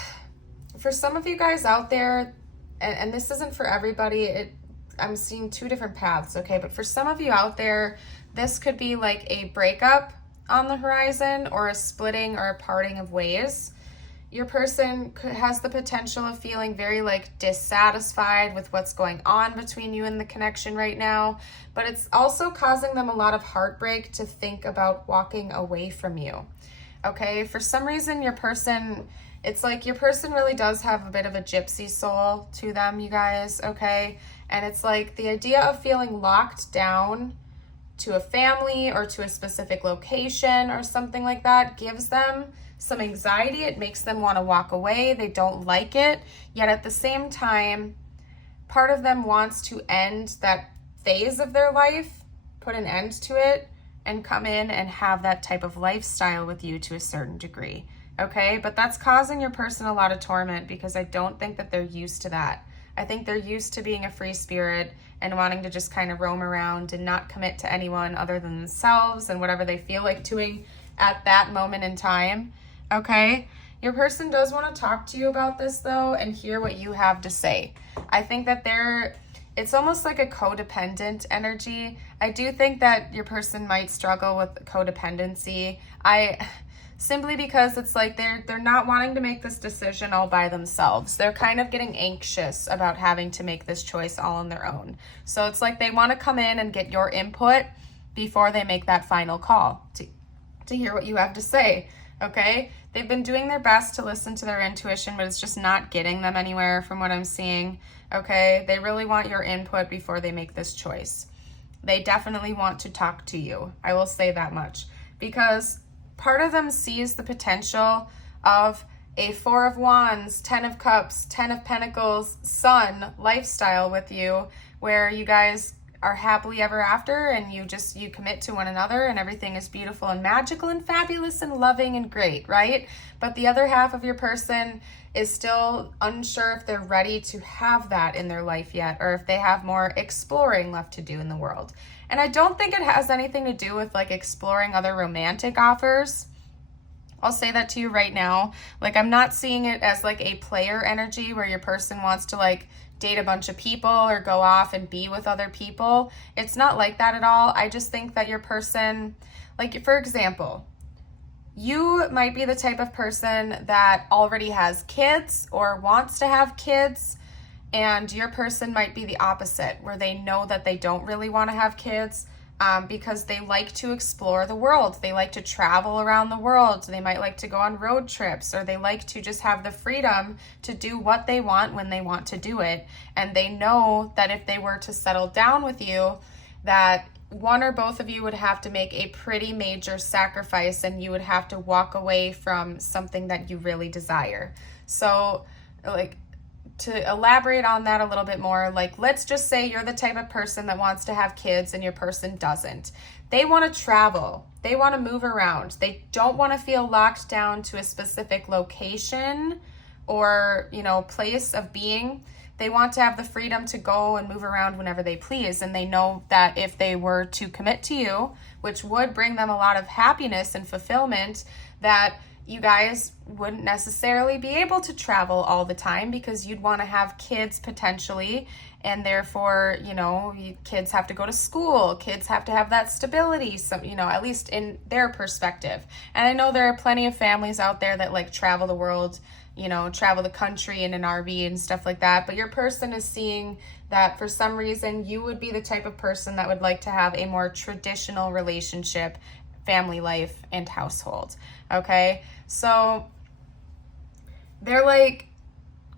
for some of you guys out there, and this isn't for everybody, I'm seeing 2 different paths, okay? But for some of you out there, this could be like a breakup on the horizon, or a splitting or a parting of ways. Your person has the potential of feeling very like dissatisfied with what's going on between you and the connection right now, but it's also causing them a lot of heartbreak to think about walking away from you. Okay, for some reason your person, it's like your person really does have a bit of a gypsy soul to them, you guys, okay? And it's like the idea of feeling locked down to a family or to a specific location or something like that gives them some anxiety. It makes them want to walk away. They don't like it. Yet at the same time, part of them wants to end that phase of their life, put an end to it, and come in and have that type of lifestyle with you to a certain degree. Okay, but that's causing your person a lot of torment because I don't think that they're used to that. I think they're used to being a free spirit and wanting to just kind of roam around and not commit to anyone other than themselves and whatever they feel like doing at that moment in time. Okay, your person does want to talk to you about this though and hear what you have to say. I think that it's almost like a codependent energy. I do think that your person might struggle with codependency. Simply because it's like they're not wanting to make this decision all by themselves. They're kind of getting anxious about having to make this choice all on their own. So it's like they want to come in and get your input before they make that final call to hear what you have to say, okay? They've been doing their best to listen to their intuition, but it's just not getting them anywhere from what I'm seeing, okay? They really want your input before they make this choice. They definitely want to talk to you. I will say that much because part of them sees the potential of a 4 of Wands, 10 of Cups, 10 of Pentacles, Sun lifestyle with you where you guys are happily ever after and you commit to one another and everything is beautiful and magical and fabulous and loving and great, right? But the other half of your person is still unsure if they're ready to have that in their life yet or if they have more exploring left to do in the world. And I don't think it has anything to do with like exploring other romantic offers. I'll say that to you right now. Like I'm not seeing it as like a player energy where your person wants to like date a bunch of people or go off and be with other people. It's not like that at all. I just think that your person, like for example, you might be the type of person that already has kids or wants to have kids. And your person might be the opposite, where they know that they don't really want to have kids because they like to explore the world. They like to travel around the world. They might like to go on road trips, or they like to just have the freedom to do what they want when they want to do it. And they know that if they were to settle down with you, that one or both of you would have to make a pretty major sacrifice and you would have to walk away from something that you really desire. So, like, to elaborate on that a little bit more, like let's just say you're the type of person that wants to have kids and your person doesn't. They want to travel. They want to move around. They don't want to feel locked down to a specific location or, place of being. They want to have the freedom to go and move around whenever they please. And they know that if they were to commit to you, which would bring them a lot of happiness and fulfillment, that you guys wouldn't necessarily be able to travel all the time because you'd want to have kids potentially, and therefore, kids have to go to school, kids have to have that stability, at least in their perspective. And I know there are plenty of families out there that like travel the world, travel the country in an RV and stuff like that, but your person is seeing that for some reason you would be the type of person that would like to have a more traditional relationship, family life, and household. Okay, so they're like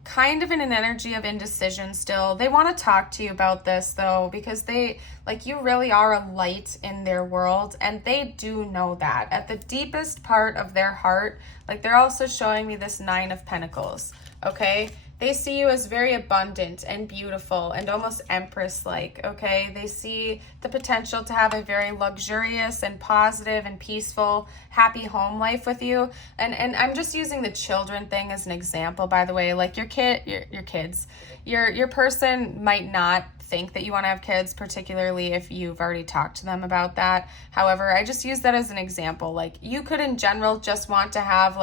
kind of in an energy of indecision still. They want to talk to you about this though, because you really are a light in their world, and they do know that at the deepest part of their heart. Like they're also showing me this 9 of Pentacles, okay? They see you as very abundant and beautiful and almost empress-like, okay? They see the potential to have a very luxurious and positive and peaceful, happy home life with you. And I'm just using the children thing as an example, by the way. Like your kids, your person might not think that you want to have kids, particularly if you've already talked to them about that. However, I just use that as an example. Like you could in general just want to have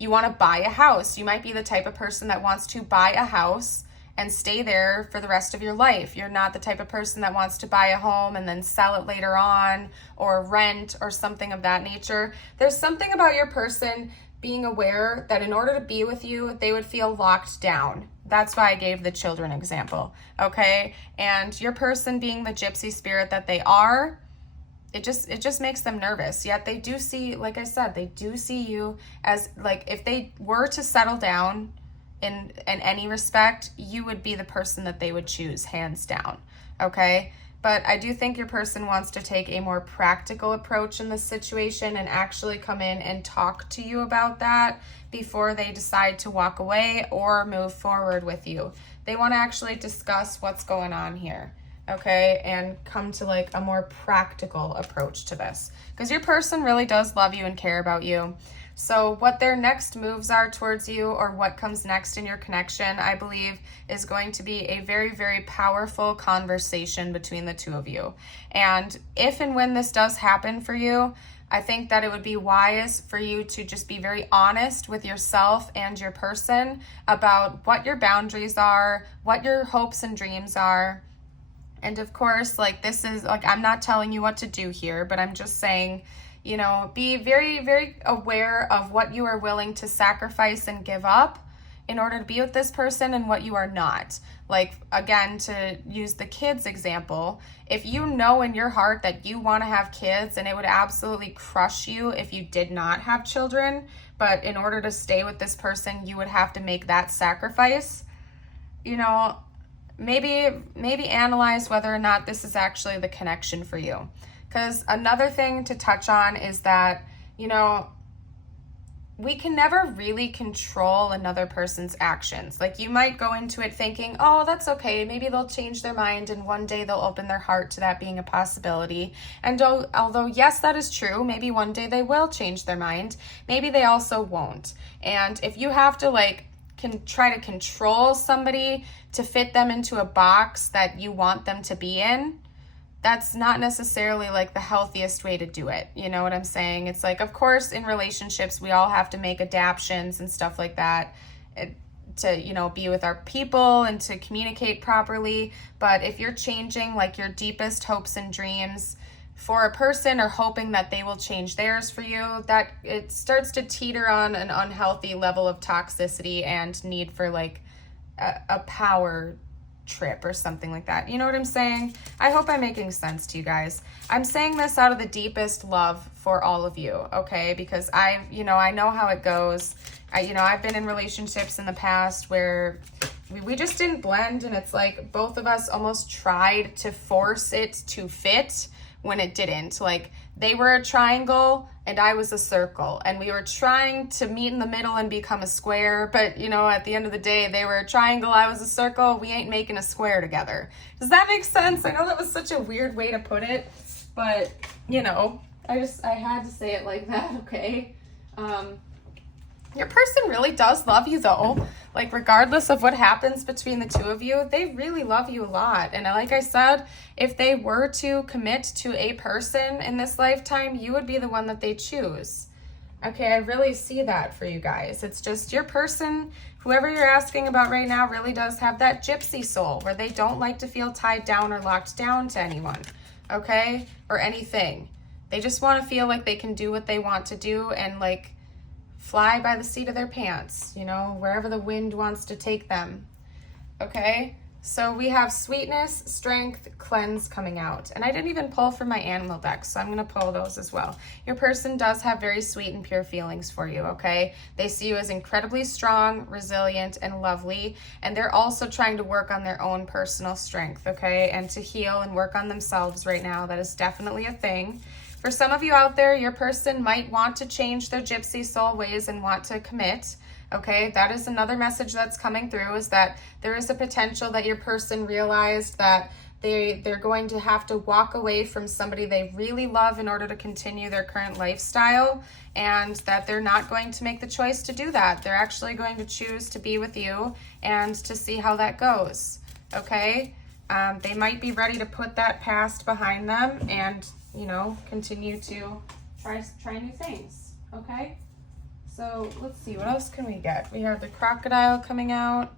you want to buy a house. You might be the type of person that wants to buy a house and stay there for the rest of your life. You're not the type of person that wants to buy a home and then sell it later on, or rent or something of that nature. There's something about your person being aware that in order to be with you, they would feel locked down. That's why I gave the children example, okay? And your person being the gypsy spirit that they are, it just makes them nervous. Yet they do see, like I said, they do see you as, like, if they were to settle down in any respect, you would be the person that they would choose, hands down, okay? But I do think your person wants to take a more practical approach in this situation and actually come in and talk to you about that before they decide to walk away or move forward with you. They want to actually discuss what's going on here, okay, and come to like a more practical approach to this, because your person really does love you and care about you. So what their next moves are towards you, or what comes next in your connection, I believe is going to be a very, very powerful conversation between the two of you. And if and when this does happen for you, I think that it would be wise for you to just be very honest with yourself and your person about what your boundaries are, what your hopes and dreams are. And of course, like, this is like, I'm not telling you what to do here, but I'm just saying, you know, be very, very aware of what you are willing to sacrifice and give up in order to be with this person and what you are not. Like, again, to use the kids example, if you know in your heart that you want to have kids and it would absolutely crush you if you did not have children, but in order to stay with this person, you would have to make that sacrifice, you know, maybe analyze whether or not this is actually the connection for you. Because another thing to touch on is that, you know, we can never really control another person's actions. Like, you might go into it thinking, oh, that's okay, maybe they'll change their mind and one day they'll open their heart to that being a possibility. And although yes, that is true, maybe one day they will change their mind, maybe they also won't. And if you have to can try to control somebody to fit them into a box that you want them to be in, that's not necessarily like the healthiest way to do it. You know what I'm saying? It's like, of course, in relationships, we all have to make adaptations and stuff like that to, you know, be with our people and to communicate properly. But if you're changing like your deepest hopes and dreams for a person, or hoping that they will change theirs for you, that it starts to teeter on an unhealthy level of toxicity and need for like a power trip or something like that. You know what I'm saying? I hope I'm making sense to you guys. I'm saying this out of the deepest love for all of you, okay? Because I know how it goes. I've been in relationships in the past where we just didn't blend, and it's like both of us almost tried to force it to fit when it didn't. Like, they were a triangle and I was a circle, and we were trying to meet in the middle and become a square, but you know, at the end of the day, they were a triangle, I was a circle, we ain't making a square together. Does that make sense? I know that was such a weird way to put it, but you know, I had to say it like that, okay? Your person really does love you though. Like, regardless of what happens between the two of you, they really love you a lot. And like I said, if they were to commit to a person in this lifetime, you would be the one that they choose. Okay, I really see that for you guys. It's just your person, whoever you're asking about right now, really does have that gypsy soul where they don't like to feel tied down or locked down to anyone, okay? Or anything. They just want to feel like they can do what they want to do and like fly by the seat of their pants, you know, wherever the wind wants to take them, okay? So we have sweetness, strength, cleanse coming out. And I didn't even pull from my animal deck, so I'm going to pull those as well. Your person does have very sweet and pure feelings for you, okay? They see you as incredibly strong, resilient, and lovely. And they're also trying to work on their own personal strength, okay? And to heal and work on themselves right now. That is definitely a thing. For some of you out there, your person might want to change their gypsy soul ways and want to commit, okay? That is another message that's coming through, is that there is a potential that your person realized that they're going to have to walk away from somebody they really love in order to continue their current lifestyle, and that they're not going to make the choice to do that. They're actually going to choose to be with you and to see how that goes, okay? They might be ready to put that past behind them and, you know, continue to try new things, okay? So let's see, what else can we get? We have the crocodile coming out.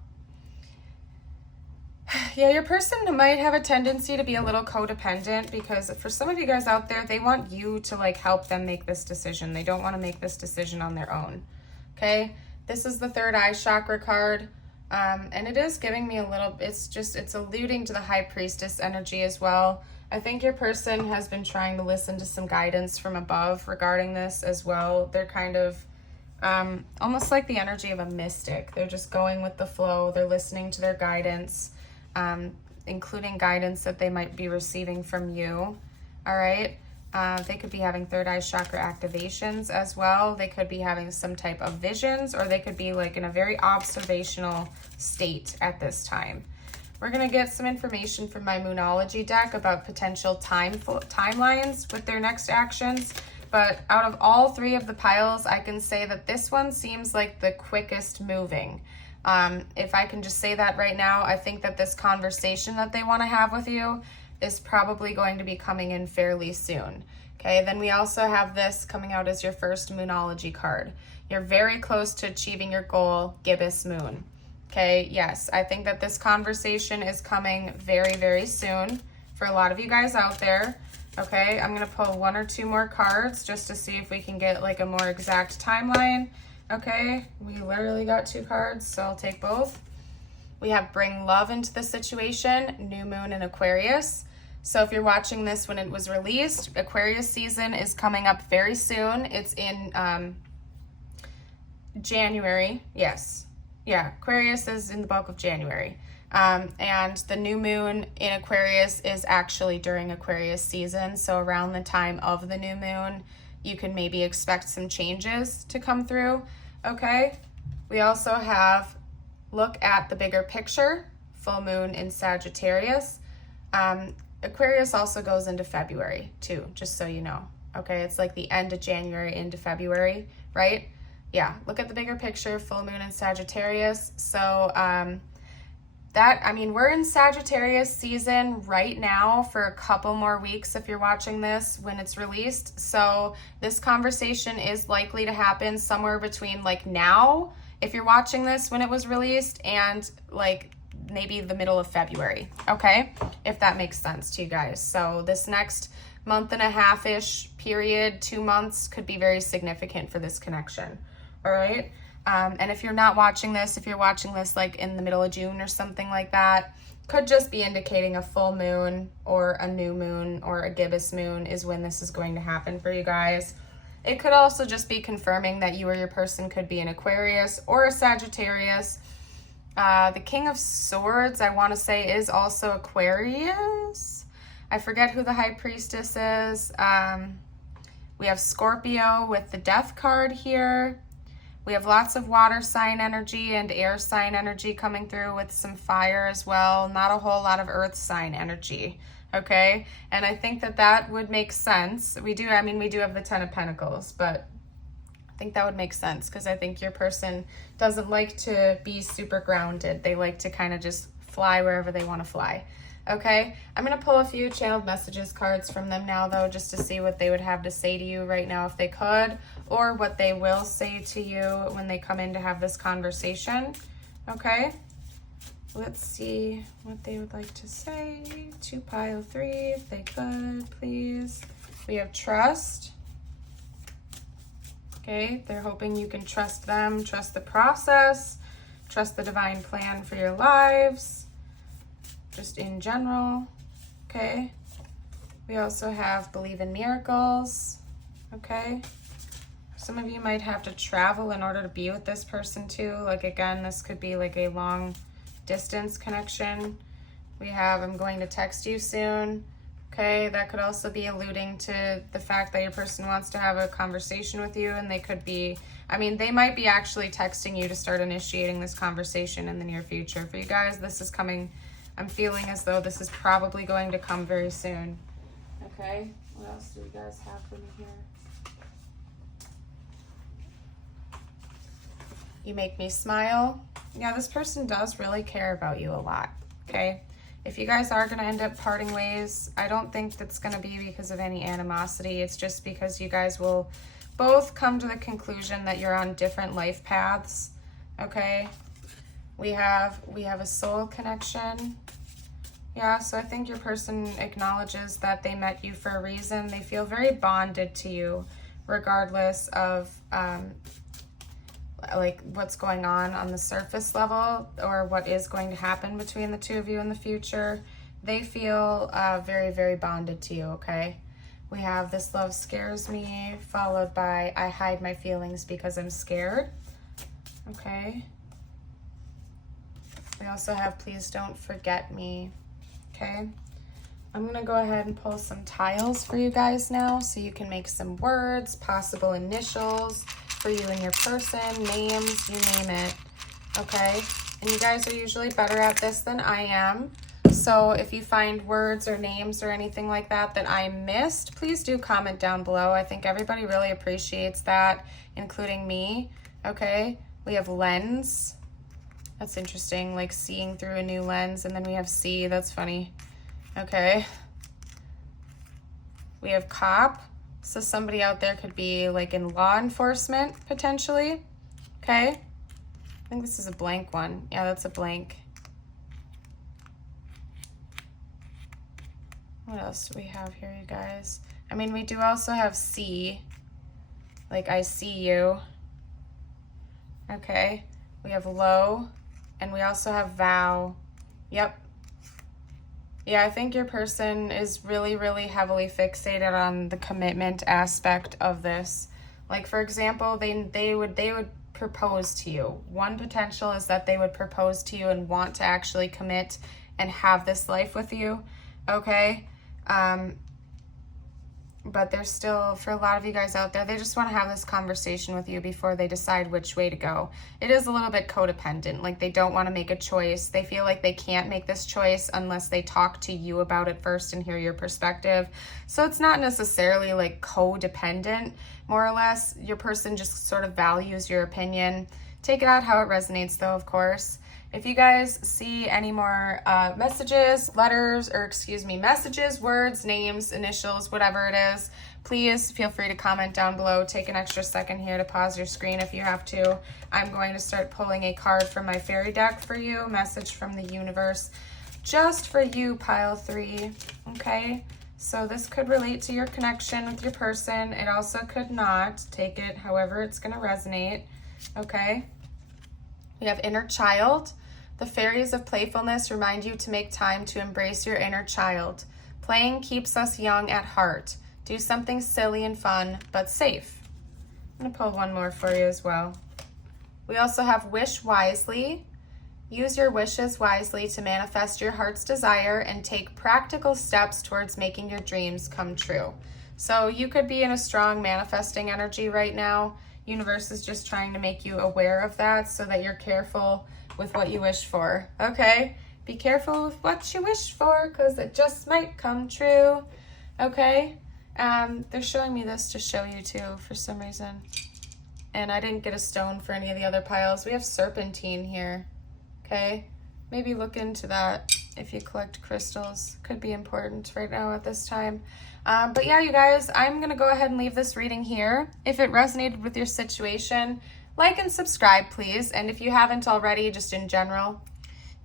Yeah, your person might have a tendency to be a little codependent because for some of you guys out there, they want you to like help them make this decision. They don't want to make this decision on their own. Okay, this is the third eye chakra card. And it is giving me a little, it's alluding to the high priestess energy as well. I think your person has been trying to listen to some guidance from above regarding this as well. They're kind of almost like the energy of a mystic. They're just going with the flow. They're listening to their guidance, including guidance that they might be receiving from you. All right. They could be having third eye chakra activations as well. They could be having some type of visions, or they could be like in a very observational state at this time. We're going to get some information from my Moonology deck about potential timelines with their next actions. But out of all three of the piles, I can say that this one seems like the quickest moving. If I can just say that right now, I think that this conversation that they want to have with you is probably going to be coming in fairly soon. Okay, then we also have this coming out as your first Moonology card. You're very close to achieving your goal, Gibbous Moon. Okay, yes, I think that this conversation is coming very, very soon for a lot of you guys out there. Okay, I'm gonna pull one or two more cards just to see if we can get like a more exact timeline. Okay, we literally got two cards, so I'll take both. We have Bring Love into the Situation, New Moon in Aquarius. So if you're watching this when it was released, Aquarius season is coming up very soon. It's in January. Yes. Yeah, Aquarius is in the bulk of January. And the new moon in Aquarius is actually during Aquarius season. So around the time of the new moon, you can maybe expect some changes to come through. Okay. We also have Look at the Bigger Picture, full moon in Sagittarius. Aquarius also goes into February too, just so you know. Okay, it's like the end of January into February, right? Yeah, look at the bigger picture, full moon in Sagittarius. So we're in Sagittarius season right now for a couple more weeks if you're watching this when it's released. So this conversation is likely to happen somewhere between like now, if you're watching this when it was released, and like maybe the middle of February, okay? If that makes sense to you guys. So this next month and a half-ish period, 2 months, could be very significant for this connection, all right? And if you're not watching this, if you're watching this like in the middle of June or something like that, could just be indicating a full moon or a new moon or a gibbous moon is when this is going to happen for you guys. It could also just be confirming that you or your person could be an Aquarius or a Sagittarius. The King of Swords, I want to say, is also Aquarius. I forget who the High Priestess is. We have Scorpio with the Death card here. We have lots of water sign energy and air sign energy coming through with some fire as well. Not a whole lot of earth sign energy, okay? And I think that that would make sense. We do have the Ten of Pentacles, but I think that would make sense because I think your person doesn't like to be super grounded. They like to kind of just fly wherever they want to fly. Okay, I'm going to pull a few channeled messages cards from them now, though, just to see what they would have to say to you right now if they could, or what they will say to you when they come in to have this conversation. Okay, let's see what they would like to say to pile 3, if they could, please. We have Trust. Okay, they're hoping you can trust them, trust the process, trust the divine plan for your lives. Just in general, okay? We also have Believe in Miracles, okay? Some of you might have to travel in order to be with this person too. Like again, this could be like a long distance connection. We have I'm going to text you soon, okay? That could also be alluding to the fact that your person wants to have a conversation with you, and they could be, they might be actually texting you to start initiating this conversation in the near future. For you guys, this is coming. I'm feeling as though this is probably going to come very soon. Okay, what else do you guys have for me here? You make me smile. Yeah, this person does really care about you a lot, okay? If you guys are going to end up parting ways, I don't think that's going to be because of any animosity. It's just because you guys will both come to the conclusion that you're on different life paths, okay? We have a soul connection, Yeah, so I think your person acknowledges that they met you for a reason. They feel very bonded to you, regardless of like what's going on the surface level or what is going to happen between the two of you in the future. They feel very, very bonded to you, okay? We have this love scares me, followed by I hide my feelings because I'm scared, okay? We also have please don't forget me, okay? I'm gonna go ahead and pull some tiles for you guys now so you can make some words, possible initials for you and your person, names, you name it, okay? And you guys are usually better at this than I am. So if you find words or names or anything like that that I missed, please do comment down below. I think everybody really appreciates that, including me, okay? We have lens. That's interesting, like seeing through a new lens. And then we have see, that's funny. Okay. We have cop. So somebody out there could be like in law enforcement, potentially. Okay. I think this is a blank one. Yeah, that's a blank. What else do we have here, you guys? I mean, we do also have see, like I see you. Okay. We have low, and we also have vow. Yep. Yeah, I think your person is really, really heavily fixated on the commitment aspect of this. Like, for example, they would propose to you. One potential is that they would propose to you and want to actually commit and have this life with you, okay? But they're still, for a lot of you guys out there, they just want to have this conversation with you before they decide which way to go. It is a little bit codependent, like they don't want to make a choice. They feel like they can't make this choice unless they talk to you about it first and hear your perspective. So it's not necessarily like codependent, more or less. Your person just sort of values your opinion. Take it out how it resonates though, of course. If you guys see any more messages, messages, words, names, initials, whatever it is, please feel free to comment down below. Take an extra second here to pause your screen if you have to. I'm going to start pulling a card from my fairy deck for you, message from the universe, just for you, pile 3, okay? So this could relate to your connection with your person. It also could not. Take it however it's going to resonate, okay? We have inner child. The fairies of playfulness remind you to make time to embrace your inner child. Playing keeps us young at heart. Do something silly and fun, but safe. I'm going to pull one more for you as well. We also have wish wisely. Use your wishes wisely to manifest your heart's desire and take practical steps towards making your dreams come true. So you could be in a strong manifesting energy right now. Universe is just trying to make you aware of that so that you're careful with what you wish for, okay? Be careful with what you wish for because it just might come true, okay? They're showing me this to show you too for some reason. And I didn't get a stone for any of the other piles. We have serpentine here, okay? Maybe look into that if you collect crystals. Could be important right now at this time. But yeah, you guys, I'm going to go ahead and leave this reading here. If it resonated with your situation, like and subscribe, please. And if you haven't already, just in general,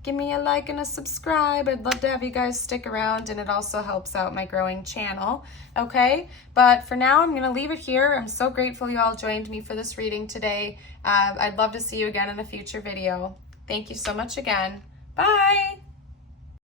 give me a like and a subscribe. I'd love to have you guys stick around, and it also helps out my growing channel, okay? But for now, I'm going to leave it here. I'm so grateful you all joined me for this reading today. I'd love to see you again in a future video. Thank you so much again. Bye!